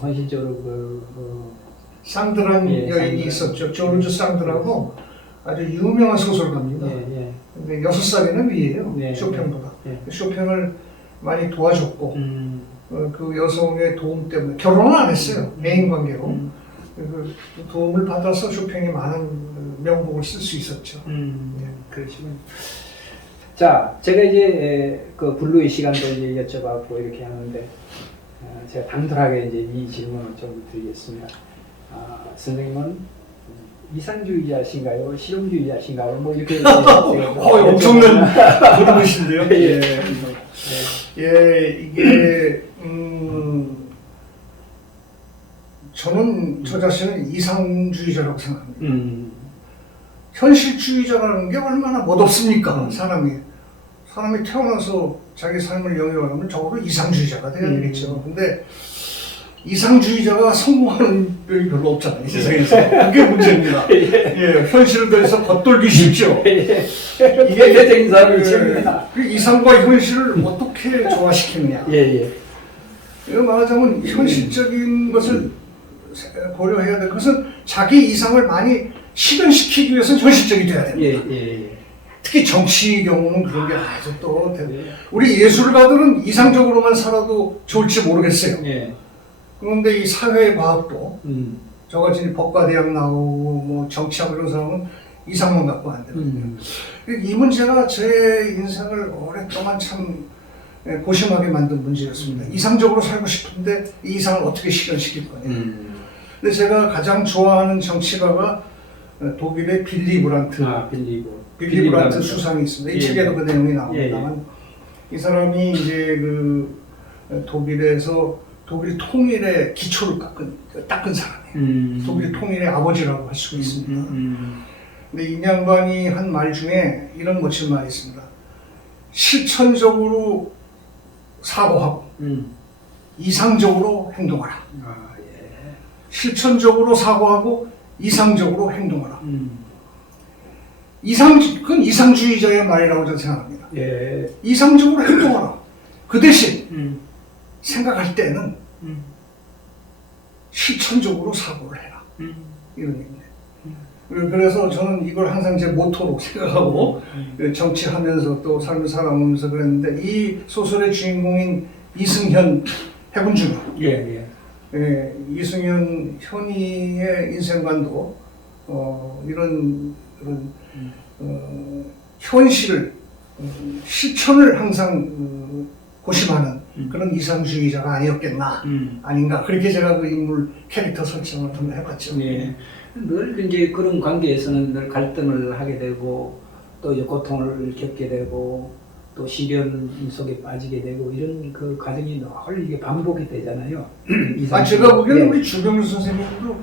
헌신적으로 상드란 여인이 있었죠. 조르주 상드라고 아주 유명한 소설가입니다. 근데 6살이나 위에요. 쇼팽보다. 쇼팽을 많이 도와줬고 그 여성의 도움 때문에 결혼은 안 했어요. 애인 관계로. 그 도움을 받아서 쇼팽이 많은 명곡을 쓸 수 있었죠. 그러시군요. 자, 제가 이제 그 블루의 시간도 이제 여쭤봤고 이렇게 하는데 제가 당돌하게 이제 이 질문을 좀 드리겠습니다. 선생님은 이상주의자신가요? 실용주의자신가요? 이렇게 엄청난 물음이신데요. 이게 저는 저 자신은 이상주의자라고 생각합니다. 현실주의자라는 게 얼마나 멋없습니까? 사람이 태어나서 자기 삶을 영위하려면 적어도 이상주의자가 돼야 되겠죠. 근데 이상주의자가 성공하는 일이 별로 없잖아요, 이 세상에서. 그게 문제입니다. 현실을 대해서 겉돌기 쉽죠. 이게 대적인 사람이 있습니다. 그 이상과 현실을 어떻게 조화시키느냐. 이거 말하자면 현실적인 것을 고려해야 될 것은 자기 이상을 많이 실현시키기 위해서는 현실적이 돼야 됩니다. 특히 정치 경우는 그런 게 아주 또 우리 예술가들은 이상적으로만 살아도 좋을지 모르겠어요. 그런데 이 사회과학도 저같이 법과대학 나오고 뭐 정치하고 이런 사람은 이상만 갖고 안 되거든요. 이 문제가 제 인생을 오랫동안 참 고심하게 만든 문제였습니다. 이상적으로 살고 싶은데 이 이상을 어떻게 실현시킬 거냐. 근데 제가 가장 좋아하는 정치가가 독일의 빌리 브란트. 빌리 브란트 수상이 있습니다. 이 책에도 그 내용이 나옵니다만 이 사람이 이제 그 독일에서 독일 통일의 기초를 닦은 사람이에요. 독일 통일의 아버지라고 할 수 있습니다. 근데 이 양반이 한 말 중에 이런 멋진 말이 있습니다. 실천적으로 사고하고 이상적으로 행동하라. 실천적으로 사고하고 이상적으로 행동하라. 그건 이상주의자의 말이라고 저는 생각합니다. 이상적으로 행동하라. 그 대신 생각할 때는 실천적으로 사고를 해라. 이런 얘기입니다. 그래서 저는 이걸 항상 제 모토로 생각하고 정치하면서 또 삶을 살아오면서 그랬는데 이 소설의 주인공인 이승현 해군주무 이승현 현이의 인생관도 이런 현실을 실천을 항상 고심하는 그런 이상주의자가 아니었겠나 아닌가 그렇게 제가 그 인물 캐릭터 설정을 좀 해봤죠. 늘 이제 그런 관계에서는 늘 갈등을 하게 되고 또 이제 고통을 겪게 되고 또 시련 속에 빠지게 되고 이런 그 과정이 늘 이게 반복이 되잖아요. 제가 보기에는 우리 주병일 선생님도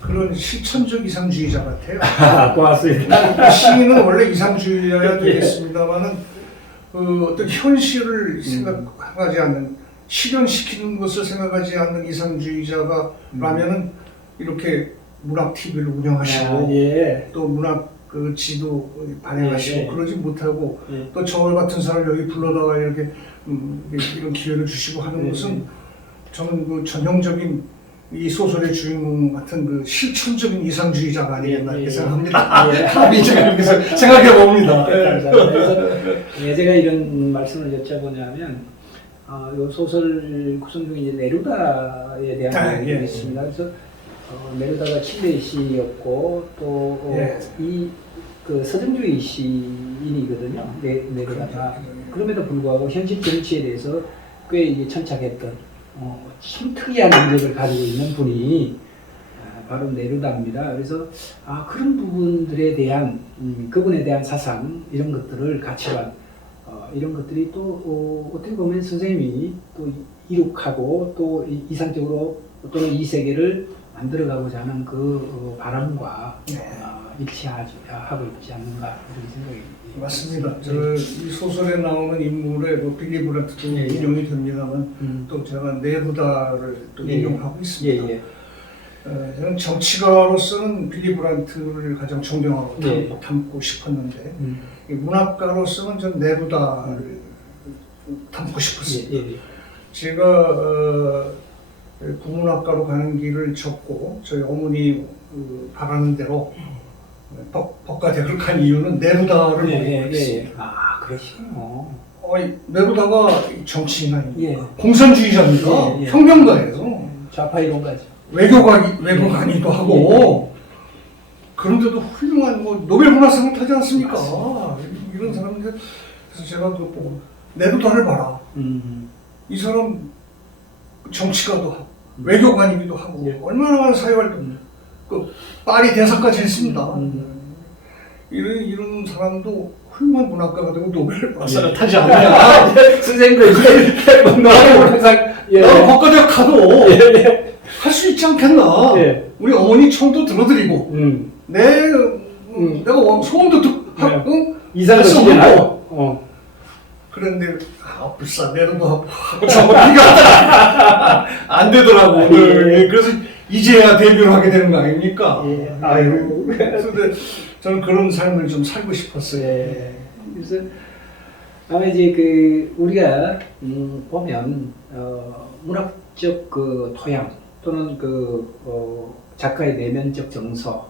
그런 실천적 이상주의자 같아요. 고맙습니다. 시인은 원래 이상주의자야 되겠습니다만은 어떤 현실을 생각하지 않는 실현시키는 것을 생각하지 않는 이상주의자가라면은 이렇게 문학 TV를 운영하시고 또 문학 그 지도 발행하시고 그러지 못하고 또 저 같은 사람을 여기 불러다가 이렇게 이런 기회를 주시고 하는 것은 저는 그 전형적인 이 소설의 주인공 같은 그 실천적인 이상주의자가 아니겠나 이렇게 생각합니다. 제가 이렇게 생각해 봅니다. 그래서 제가 이런 말씀을 여쭤보냐면 이 소설 구성 중에 이제 네루다에 대한 내용이 있습니다. 그래서 네루다가 칠레 시였고 또 이 그 서정주의 시인이거든요. 네루다가 그럼에도 불구하고 현실 정치에 대해서 꽤 이게 천착했던 참 특이한 인격을 가지고 있는 분이 바로 네루다입니다. 그래서 그런 부분들에 대한 그분에 대한 사상 이런 것들을 가치관 이런 것들이 또 어떻게 보면 선생님이 또 이룩하고 또 이상적으로 또는 이 세계를 만들어가고자 하는 그 바람과 일치하고 있지 않는가 이런 생각이 맞습니다. 이 소설에 나오는 인물의 빌리 브란트도 인용이 됩니다만 또 제가 네루다를 또 인용하고 있습니다. 저는 정치가로서는 빌리 브란트를 가장 존경하고 닮고 싶었는데 문학가로서는 전 네루다를 닮고 싶었습니다. 제가 국문학과로 가는 길을 접고 저희 어머니 바라는 대로 법과대학을 간 이유는 네루다를 보고 있습니다. 그러시군요. 네루다가 정치인 아닙니까? 공산주의자입니다. 혁명가예요. 좌파 이론가죠. 외교관이기도 하고 그런데도 훌륭한 노벨 문학상을 타지 않습니까? 이런 사람인데 그래서 제가 그거 보고 네루다를 봐라. 이 사람 정치가도 하고 외교관이기도 하고 얼마나 많은 사회활동 파리 대사까지 했습니다. 이런 사람도 훌륭한 문학가가 되고 노벨 문학상을 타지 않느냐. 선생님도 이제 나는 법과대학 가도 할 수 있지 않겠나. 우리 어머니 청도 들어드리고 내가 소원도 듣고 이상했어. 그런데 불사 내려도 하고 저거가 안 되더라고. 그래서 이제야 데뷔를 하게 되는 거 아닙니까? 그래서 저는 그런 삶을 좀 살고 싶었어요. 그래서 아마 이제 우리가 보면 문학적 그 토양 또는 작가의 내면적 정서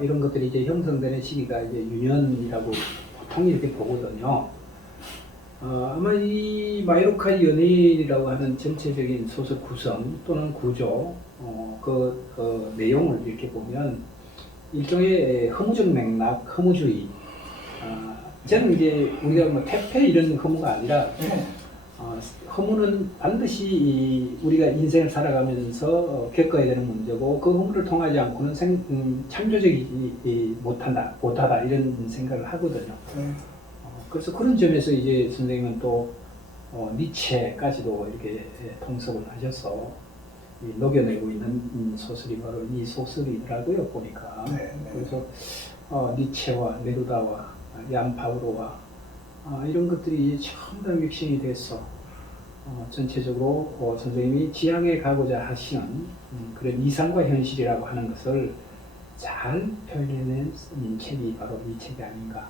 이런 것들이 이제 형성되는 시기가 이제 유년이라고 보통 이렇게 보거든요. 아마 이 마요르카 연예인이라고 하는 전체적인 소설 구성 또는 구조, 내용을 이렇게 보면 일종의 허무적 맥락, 허무주의. 저는 이제 우리가 뭐 퇴폐 이런 허무가 아니라 허무는 반드시 우리가 인생을 살아가면서 겪어야 되는 문제고 그 허무를 통하지 않고는 창조적이지 못하다 이런 생각을 하거든요. 그래서 그런 점에서 이제 선생님은 또 니체까지도 이렇게 통섭을 하셔서 녹여내고 있는 소설이 바로 이 소설이더라고요 보니까. 그래서 니체와 네루다와 얀 파우로와 이런 것들이 전부 다 믹싱이 돼서 전체적으로 선생님이 지향해 가고자 하시는 그런 이상과 현실이라고 하는 것을 잘 표현해낸 책이 바로 이 책이 아닌가.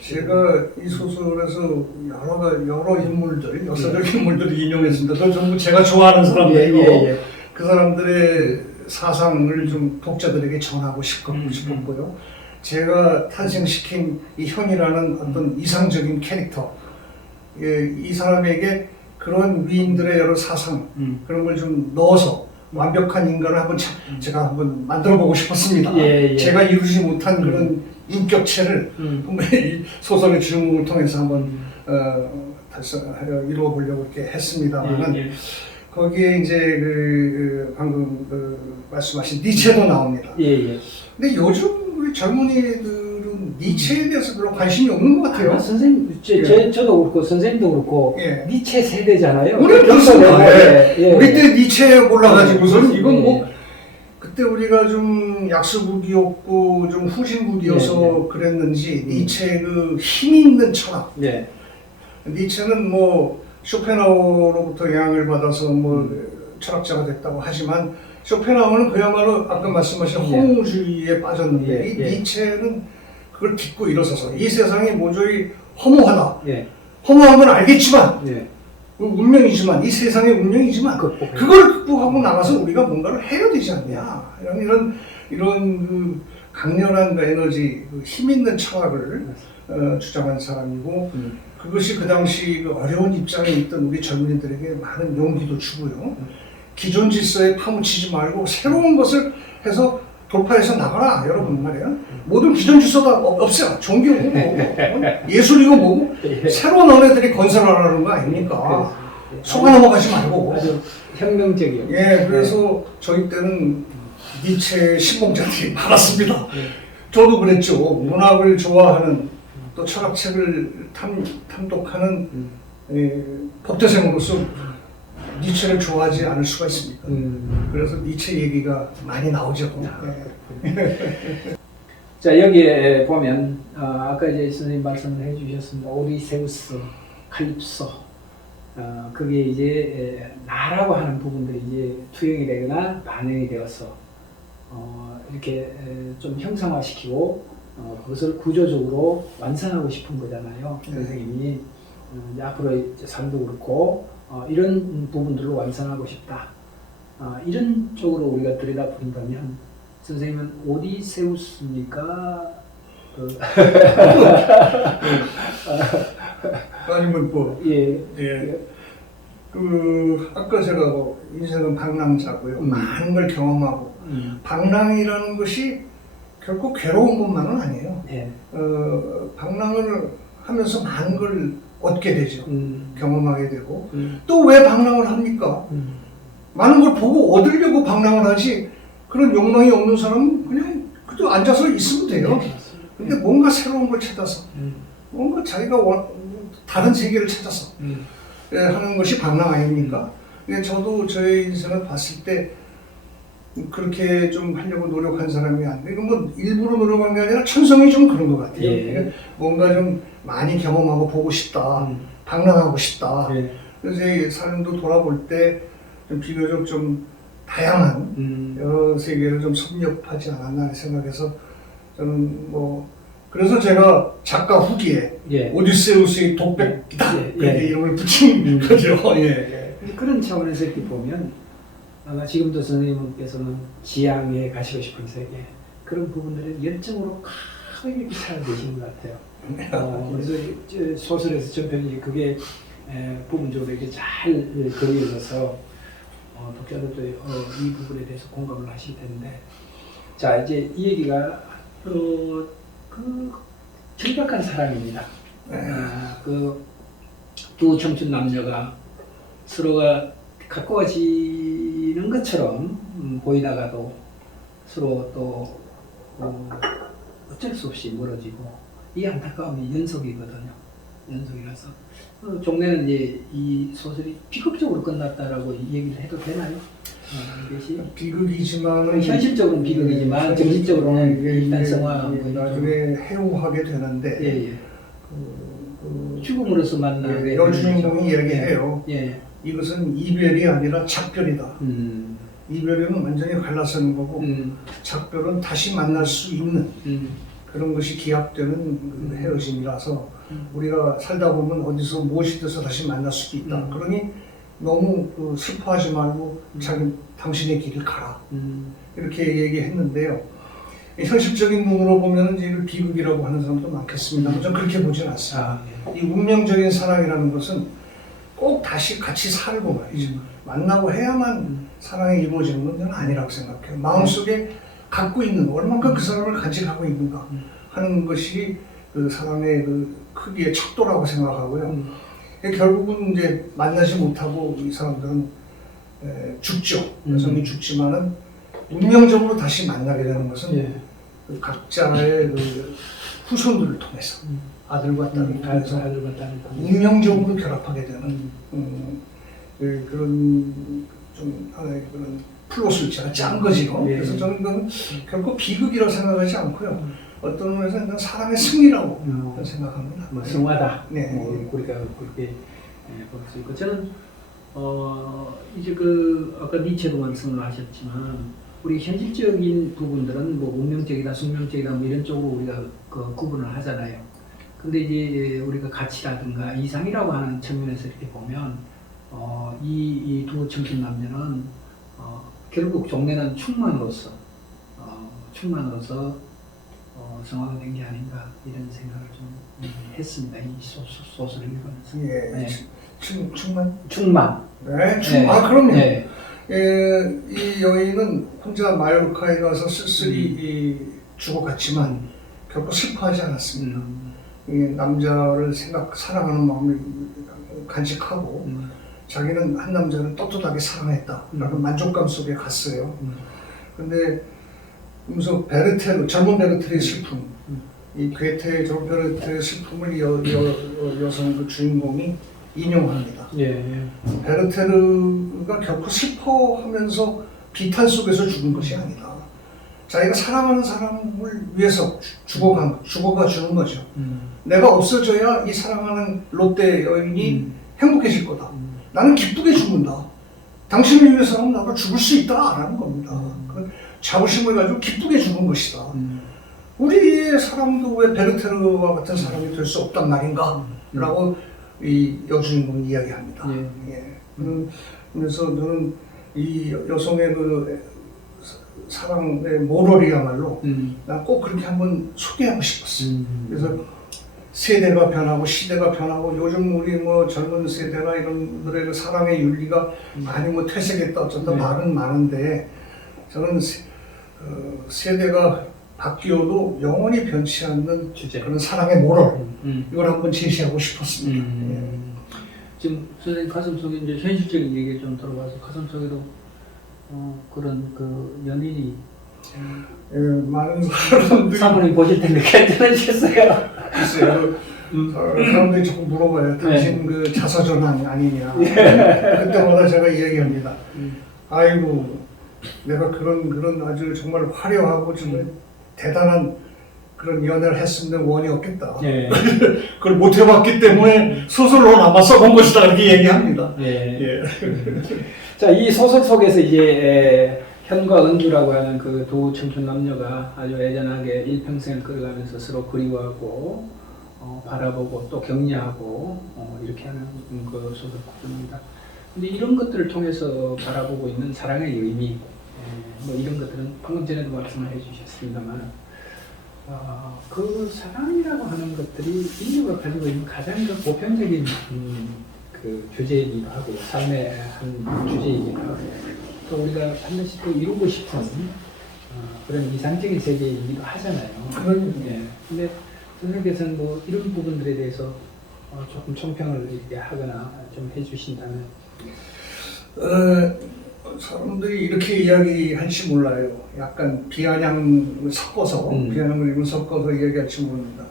제가 이 소설에서 여러 인물들, 역사적 인물들을 인용했습니다. 그 전부 제가 좋아하는 사람들이고 그 사람들의 사상을 좀 독자들에게 전하고 싶었고요. 제가 탄생시킨 이 현이라는 어떤 이상적인 캐릭터, 이 사람에게 그런 위인들의 여러 사상 그런 걸 좀 넣어서 완벽한 인간을 제가 한번 만들어보고 싶었습니다. 제가 이루지 못한 그런 인격체를 이 소설의 주인공을 통해서 한번 이루어보려고 이렇게 했습니다만은 거기에 이제 방금 말씀하신 니체도 나옵니다. 근데 요즘 우리 젊은이들은 니체에 대해서 별로 관심이 없는 것 같아요. 선생님, 저도 그렇고 선생님도 그렇고 니체 세대잖아요. 우리 그렇습니다. 우리 때 니체 몰라가지고선 이건 뭐 그때 우리가 좀 약소국이었고 좀 후진국이어서 그랬는지 니체의 그 힘 있는 철학. 니체는 뭐 쇼펜하우로부터 영향을 받아서 뭐 철학자가 됐다고 하지만 쇼펜하우는 그야말로 아까 말씀하신 허무주의에 빠졌는데 이 니체는 그걸 딛고 일어서서 이 세상이 모조리 허무하다. 허무한 건 알겠지만 운명이지만 이 세상의 운명이지만 그걸 극복하고 나가서 우리가 뭔가를 해야 되지 않냐 이런 그 강렬한 그 에너지, 그 힘 있는 철학을 주장한 사람이고 그것이 그 당시 그 어려운 입장에 있던 우리 젊은이들에게 많은 용기도 주고요. 기존 질서에 파묻히지 말고 새로운 것을 해서 돌파해서 나가라 여러분 말이야. 모든 기존 질서가 없어요. 종교고 뭐고 예술이고 뭐고 새로운 언어들이 건설하라는 거 아닙니까? 속아 넘어가지 말고. 아주 혁명적이요. 그래서 저희 때는 니체 신봉자들이 많았습니다. 저도 그랬죠. 문학을 좋아하는 또 철학책을 탐독하는 법대생으로서 니체를 좋아하지 않을 수가 있습니까? 그래서 니체 얘기가 많이 나오죠. 자, 여기에 보면 아까 이제 선생님 말씀을 해주셨습니다. 오디세우스, 칼립소, 그게 이제 나라고 하는 부분들이 이제 투영이 되거나 반영이 되어서 이렇게 좀 형상화시키고 그것을 구조적으로 완성하고 싶은 거잖아요. 선생님이 이제 앞으로 이제 삶도 그렇고 이런 부분들로 완성하고 싶다. 이런 쪽으로 우리가 들여다본다면 선생님은 오디세우스입니까? 아니면 뭐 아까 제가 인생은 방랑자고요. 많은 걸 경험하고 방랑이라는 것이 결코 괴로운 것만은 아니에요. 방랑을 하면서 많은 걸 얻게 되죠. 경험하게 되고 또 왜 방랑을 합니까? 많은 걸 보고 얻으려고 방랑을 하지 그런 욕망이 없는 사람은 그냥 앉아서 있으면 돼요. 근데 뭔가 새로운 걸 찾아서 뭔가 자기가 다른 세계를 찾아서 하는 것이 방랑 아닙니까? 저도 저의 인생을 봤을 때 그렇게 좀 하려고 노력한 사람이 아닌데 이건 뭐 일부러 노력한 게 아니라 천성이 좀 그런 것 같아요. 뭔가 좀 많이 경험하고 보고 싶다, 방랑하고 싶다. 그래서 이 삶도 돌아볼 때 좀 비교적 좀 다양한 여러 세계를 좀 섭렵하지 않았나 생각해서 저는 뭐 그래서 제가 작가 후기에 오디세우스의 독백이다 그렇게 이름을 붙인 거죠. 그런 차원에서 이렇게 보면 아마 지금도 선생님께서는 지향에 가시고 싶은 세계 그런 부분들을 열정으로 상당히 잘 되시는 것 같아요. 그래서 소설에서 전편이 그게 부분적으로 이렇게 잘 그려져서 독자들도 이 부분에 대해서 공감을 하실 텐데, 자 이제 이 얘기가 그 절박한 사랑입니다. 그 두 청춘 남녀가 서로가 가까워지는 것처럼 보이다가도 서로 또 어쩔 수 없이 멀어지고, 이 안타까움이 연속이거든요. 연속이라서 종래는 이제 이 소설이 비극적으로 끝났다라고 얘기를 해도 되나요? 이것이 비극이지만 현실적으로는 비극이지만 정신적으로는 일단 성화 나중에 해오하게 되는데 예. 죽음으로서 만나게 여주인공이 얘기해요. 예. 이것은 이별이 아니라 작별이다. 이별은 완전히 갈라서는 거고 작별은 다시 만날 수 있는 그런 것이 기약되는 그 헤어짐이라서 우리가 살다 보면 어디서 무엇이 돼서 다시 만날 수도 있다. 그러니 너무 슬퍼하지 말고 당신의 길을 가라. 이렇게 얘기했는데요. 현실적인 눈으로 보면 이걸 비극이라고 하는 사람도 많겠습니다. 저는 그렇게 보진 않습니다. 이 운명적인 사랑이라는 것은 꼭 다시 같이 살고 말이죠. 만나고 해야만 사랑이 이루어지는 건 저는 아니라고 생각해요. 마음속에 갖고 있는, 얼만큼 그 사람을 간직하고 있는가 하는 것이 그 사랑의 그 크기의 척도라고 생각하고요. 결국은 이제 만나지 못하고 이 사람들은 죽죠. 여성이 죽지만은 운명적으로 다시 만나게 되는 것은 그 각자의 그 후손들을 통해서 아들과 딸을 통해서 운명적으로 결합하게 되는 그런 좀 하나의 그런 플롯을 제가 짠 거지요. 그래서 저는 그건 결코 비극이라고 생각하지 않고요. 어떤 면에서는 그냥 사랑의 승리라고 생각합니다. 성화다. 네. 우리가 그렇게 볼 수 있고, 저는 이제 아까 니체도 말씀을 하셨지만, 우리 현실적인 부분들은 뭐 운명적이다, 숙명적이다 뭐 이런 쪽으로 우리가 구분을 하잖아요. 근데 이제 우리가 가치라든가 이상이라고 하는 측면에서 이렇게 보면 이 두 청춘 남녀는 결국 종래는 충만으로서 성화가 된 게 아닌가 이런 생각을 좀 했습니다. 이 소설을 읽으면서. 예, 네. 충만. 네, 충만. 그럼요. 네. 이 여인은 혼자 마요르카에 가서 쓸쓸히 죽어갔지만 결코 슬퍼하지 않았습니다. 이 남자를 사랑하는 마음을 간직하고 자기는 한 남자를 떳떳하게 사랑했다라는 만족감 속에 갔어요. 근데 그래서 젊은 베르테르의 슬픔, 이 괴테의 젊은 베르테르의 슬픔을 여성 그 주인공이 인용합니다. 베르테르가 결코 슬퍼하면서 비탄 속에서 죽은 것이 아니다. 자기가 사랑하는 사람을 위해서 죽어가 주는 거죠. 내가 없어져야 이 사랑하는 롯데 여인이 행복해질 거다. 나는 기쁘게 죽는다. 당신을 위해서는 나도 죽을 수 있다라는 겁니다. 그 자부심을 가지고 기쁘게 죽은 것이다. 우리의 사랑도 왜 베르테르와 같은 사람이 될 수 없단 말인가? 라고 이 여주인공은 이야기합니다. 그래서 저는 이 여성의 그 사랑의 모럴이야말로 난 꼭 그렇게 한번 소개하고 싶었어요. 그래서 세대가 변하고 시대가 변하고 요즘 우리 뭐 젊은 세대나 이런 분들의 그 사랑의 윤리가 많이 뭐 퇴색했다 어쩐다 말은 많은데 저는 세대가 바뀌어도 영원히 변치 않는 그런 사랑의 모럴 이걸 한번 제시하고 싶었습니다. 지금 선생님 가슴속에 이제 현실적인 얘기 좀 들어봐서 가슴속에도 그런 그 연인이 많은 사람들이 사모님 보실 텐데 괜찮으셨어요? 글쎄요. 사람들이 자꾸 물어봐요. 당신 그 자서전 아니냐. 그때마다 제가 얘기합니다. 아이고 내가 그런 아주 정말 화려하고 정말 대단한 그런 연애를 했으면 원이 없겠다. 그걸 못 해봤기 때문에 소설로 남아 써본 것이다 이렇게 얘기합니다. 자, 이 소설 속에서 이제 현과 은주라고 하는 그 두 청춘 남녀가 아주 애잔하게 일평생을 끌어가면서 서로 그리워하고 바라보고 또 격려하고 이렇게 하는 그 소설 구조입니다. 근데 이런 것들을 통해서 바라보고 있는 사랑의 의미, 뭐 이런 것들은 방금 전에도 말씀을 해주셨습니다만 그 사랑이라고 하는 것들이 인류가 가지고 있는 가장 그 보편적인 그 주제이기도 하고 삶의 한 주제이기도 하고 또 우리가 반드시 또 이루고 싶은 그런 이상적인 세계이기도 하잖아요. 예. 근데 선생님께서는 뭐 이런 부분들에 대해서 조금 총평을 이렇게 하거나 좀 해주신다면. 사람들이 이렇게 이야기할지 몰라요. 약간 비아냥을 섞어서, 비아냥을 섞어서 이야기할지 모릅니다.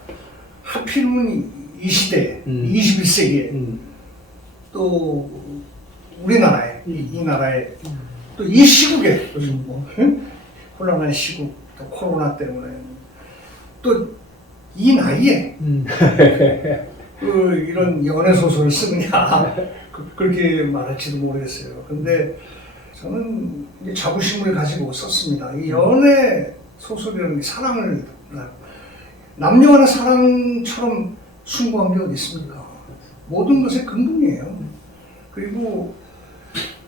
하필이면 이 시대에, 21세기에, 또 우리나라에, 이 나라에, 또 이 시국에, 뭐, 혼란한 시국, 또 코로나 때문에, 또 이 나이에, 이런 연애소설을 쓰느냐, 그렇게 말할지도 모르겠어요. 근데 저는 이제 자부심을 가지고 썼습니다. 이 연애 소설이라는 게 사랑을, 남녀 간의 사랑처럼 숭고한 게 어디 있습니까? 모든 것의 근본이에요. 그리고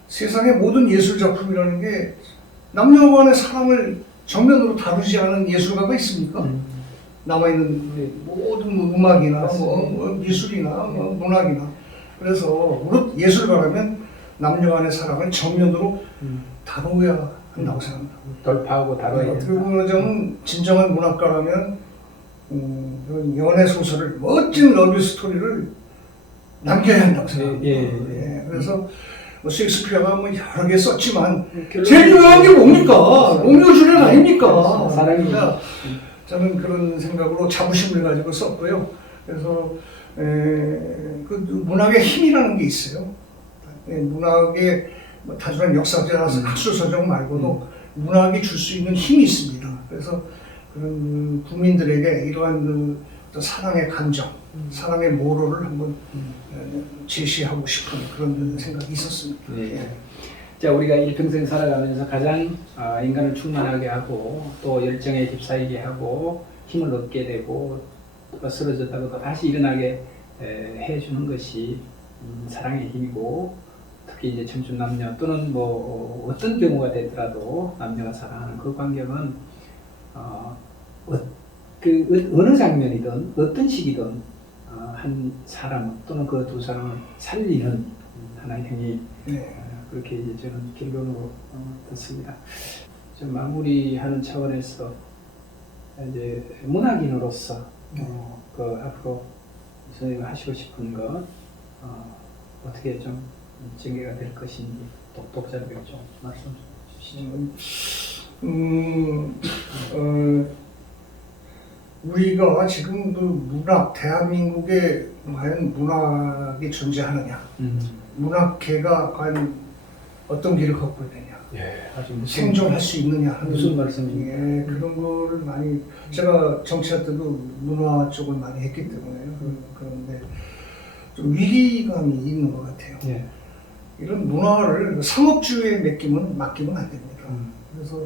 세상의 모든 예술 작품이라는 게 남녀 간의 사랑을 정면으로 다루지 않은 예술가가 있습니까? 남아있는 모든 음악이나 뭐 미술이나 뭐 문학이나. 그래서 예술가라면 남녀 간의 사랑을 정면으로 다뤄야 한다고 생각합니다. 돌파하고 다뤄야 된다. 어떻게 보면 진정한 문학가라면 그런 연애 소설을, 멋진 러브 스토리를 남겨야 한다고 생각합니다. 예. 그래서 뭐 셰익스피어가 뭐 여러 개 썼지만 제일 유명한 게 뭡니까? 로미오 줄리엣 아닙니까? 사랑이니까. 저는 그런 생각으로 자부심을 가지고 썼고요. 그래서 그 문학의 힘이라는 게 있어요. 문학의 뭐 단순한 역사적이라서 학술서적 말고도 문학이 줄 수 있는 힘이 있습니다. 그래서 그런 국민들에게 이러한 그 사랑의 감정, 사랑의 모로를 한번 제시하고 싶은 그런 생각이 있었습니다. 네. 자, 우리가 일평생 살아가면서 가장 인간을 충만하게 하고 또 열정에 휩싸이게 하고 힘을 얻게 되고 또 쓰러졌다고 또 다시 일어나게 해주는 것이 사랑의 힘이고, 특히 이제 청춘 남녀 또는 뭐 어떤 경우가 되더라도 남녀가 사랑하는 그 관계는 그 어느 장면이든 어떤 시기든 한 사람 또는 그 두 사람을 살리는 하나의 힘이 그렇게 이제 저는 결론으로 듣습니다. 좀 마무리하는 차원에서 이제 문학인으로서 그 앞으로 선생님 하시고 싶은 것 어떻게 좀 전개가 될 것인지 독자들에게 좀 말씀 주시죠. 우리가 지금 그 문학, 대한민국에 과연 문학이 존재하느냐, 문학계가 과연 어떤 길을 걷고 있느냐, 생존할 수 있느냐 하는 무슨 말씀이에요? 그런 거를 많이, 제가 정치할 때도 문화 쪽을 많이 했기 때문에 그런데 좀 위기감이 있는 것 같아요. 이런 문화를 상업주의에 맡기면 안 됩니다. 그래서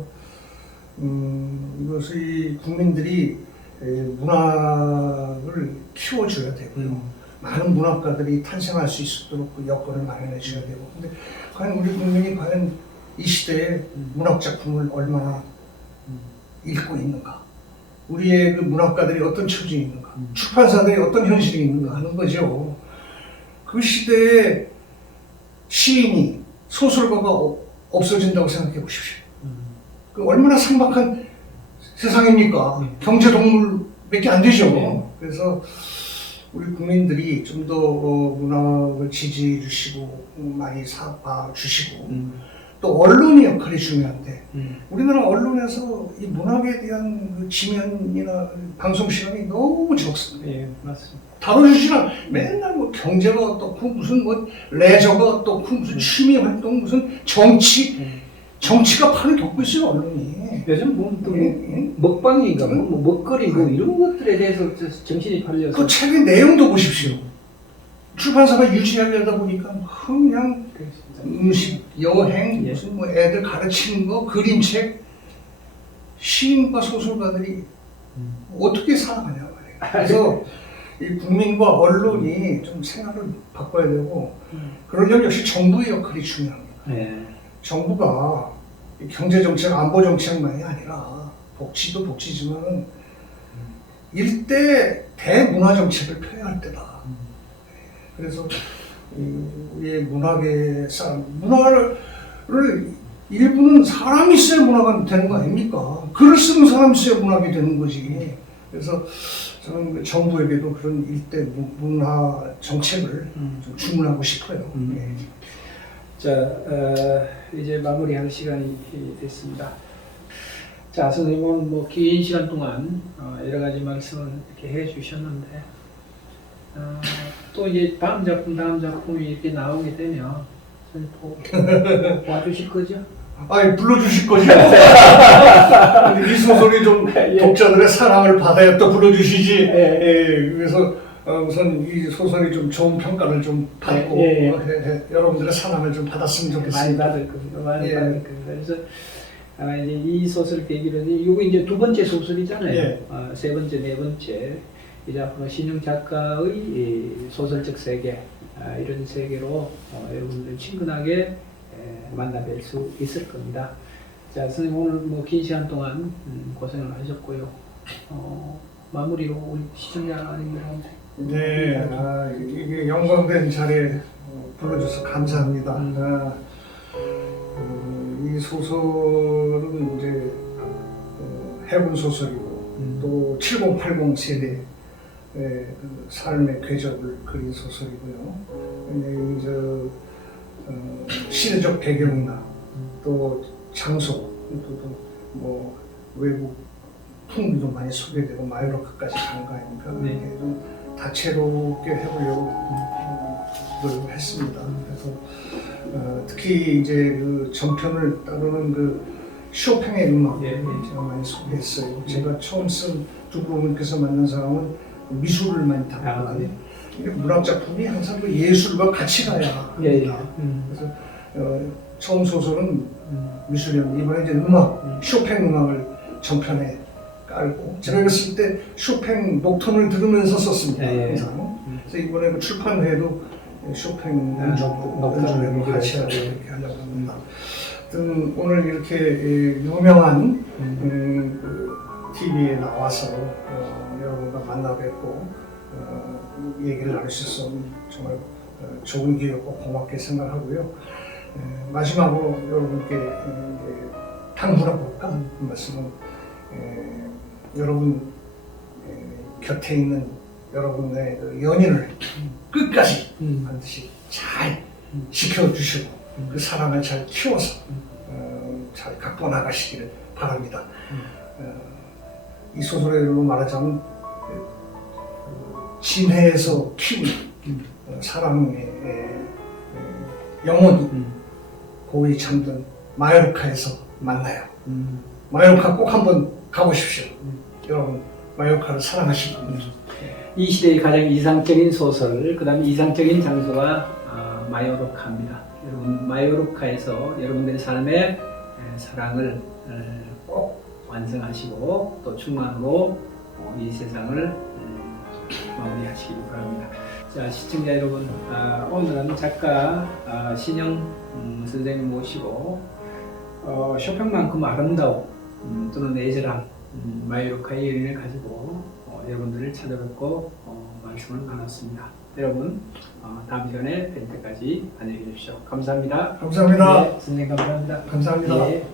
이것이 국민들이 문학을 키워줘야 되고요. 많은 문학가들이 탄생할 수 있도록 그 여건을 마련해 줘야 되고. 근데 과연 우리 국민이 과연 이 시대에 문학 작품을 얼마나 읽고 있는가? 우리의 그 문학가들이 어떤 처지에 있는가? 출판사들이 어떤 현실이 있는가 하는 거죠. 그 시대에 시인이, 소설가가 없어진다고 생각해 보십시오. 그 얼마나 상박한 세상입니까? 경제동물밖에 안 되죠. 그래서 우리 국민들이 좀 더 문학을 지지해 주시고 많이 봐 주시고 또 언론의 역할이 중요한데 우리나라 언론에서 이 문학에 대한 그 지면이나 방송 시간이 너무 적습니다. 예, 맞습니다. 다뤄주지나 맨날 뭐 경제가 어떻고 무슨 뭐 레저가 어떻고 무슨 취미 활동 무슨 정치가 판을 덮고 있어요 언론이. 요즘 먹방인가 뭐 먹거리 뭐 이런 것들에 대해서 정신이 팔려서 그 책의 내용도 보십시오. 출판사가 유지하려다 보니까 그냥 음식, 여행, 무슨 뭐 애들 가르치는 거, 그림책, 시인과 소설가들이 어떻게 살아가냐 말이에요. 그래서 이 국민과 언론이 좀 생각을 바꿔야 되고 그러려면 역시 정부의 역할이 중요합니다. 정부가 경제정책, 안보정책만이 아니라 복지도 복지지만 일대 대문화 정책을 펴야 할 때다. 그래서 우리의 문학의 문화를 일부는 사람이 써야 문화가 되는 거 아닙니까? 글을 쓰는 사람이 써야 문학이 되는 거지. 그래서 저는 정부에게도 그런 일대 문화 정책을 좀 주문하고 싶어요. 예. 자, 이제 마무리할 시간이 됐습니다. 자, 선생님은 뭐 긴 시간 동안 여러 가지 말씀을 이렇게 해주셨는데 또 이제 다음 작품이 이렇게 나오게 되면 선생님 또 와주실 거죠? 아니 불러주실 거죠? 이 소설이 좀 독자들의 사랑을 받아야 또 불러주시지. 예, 그래서 우선 이 소설이 좀 좋은 평가를 좀 받고 여러분들의 사랑을 좀 받았으면 좋겠습니다. 많이 받을 겁니다. 많이 받을 겁니다. 그래서 이제 이 소설 계기로 이거 이제 두 번째 소설이잖아요. 세 번째, 네 번째. 이제 앞으로 신영 작가의 이 소설적 세계 이런 세계로 여러분들 친근하게 만나뵐 수 있을 겁니다. 자, 선생님 오늘 뭐 긴 시간 동안 고생을 하셨고요. 마무리로 우리 시청자님들한테 네, 이게 영광된 자리에 불러줘서 감사합니다. 이 소설은 이제 해군 소설이고 또 7080 세대의 그 삶의 궤적을 그린 소설이고요. 이제 시대적 배경이나 또 장소, 또 뭐 외국 풍미도 많이 소개되고 마요르카까지 간 거 아닙니까? 이렇게 좀 다채롭게 해보려고 노력을 했습니다. 그래서 특히 이제 그 전편을 따르는 그 쇼팽의 음악 제가 많이 소개했어요. 제가 처음 쓴 두부로님께서 만난 사람은 미술을 많이 다루거든요. 문학 작품이 항상 그 예술과 같이 가야 합니다. 그래서 처음 소설은 미술이었는데 이번에 이제 음악, 쇼팽 음악을 전편에 깔고 제가 이거 쓸 때 쇼팽 녹톤을 들으면서 썼습니다. 항상. 그래서 이번에 그 출판회도 쇼팽 녹톤을 같이 이렇게 하려고 합니다. 오늘 이렇게 유명한 TV에 나와서 여러분과 만나 뵙고 얘기를 나눌 수 있어서 정말 좋은 기회였고 고맙게 생각하고요. 마지막으로 여러분께 당부라고 할까? 그 말씀은 여러분 곁에 있는 여러분의 그 연인을 끝까지 반드시 잘 지켜주시고 그 사랑을 잘 키워서 잘 갖고 나가시기를 바랍니다. 이 소설로 말하자면 진해에서 키운 사랑의 영혼이 고이 잠든 마요르카에서 만나요. 마요르카 꼭 한번 가보십시오. 여러분 마요르카를 사랑하실 겁니다. 이 시대의 가장 이상적인 소설, 그 다음에 이상적인 장소가 마요르카입니다. 여러분 마요르카에서 여러분들의 삶의 사랑을 꼭 완성하시고 또 충만으로 이 세상을 마무리하시기 바랍니다. 자, 시청자 여러분, 오늘은 작가 신영 선생님 모시고 쇼팽만큼 아름다운 또는 애절한 마요르카의 여인을 가지고 여러분들을 찾아뵙고 말씀을 나눴습니다. 여러분 다음 시간에 뵐 때까지 안녕히 계십시오. 감사합니다. 감사합니다. 네, 선생님 감사합니다. 감사합니다. 네.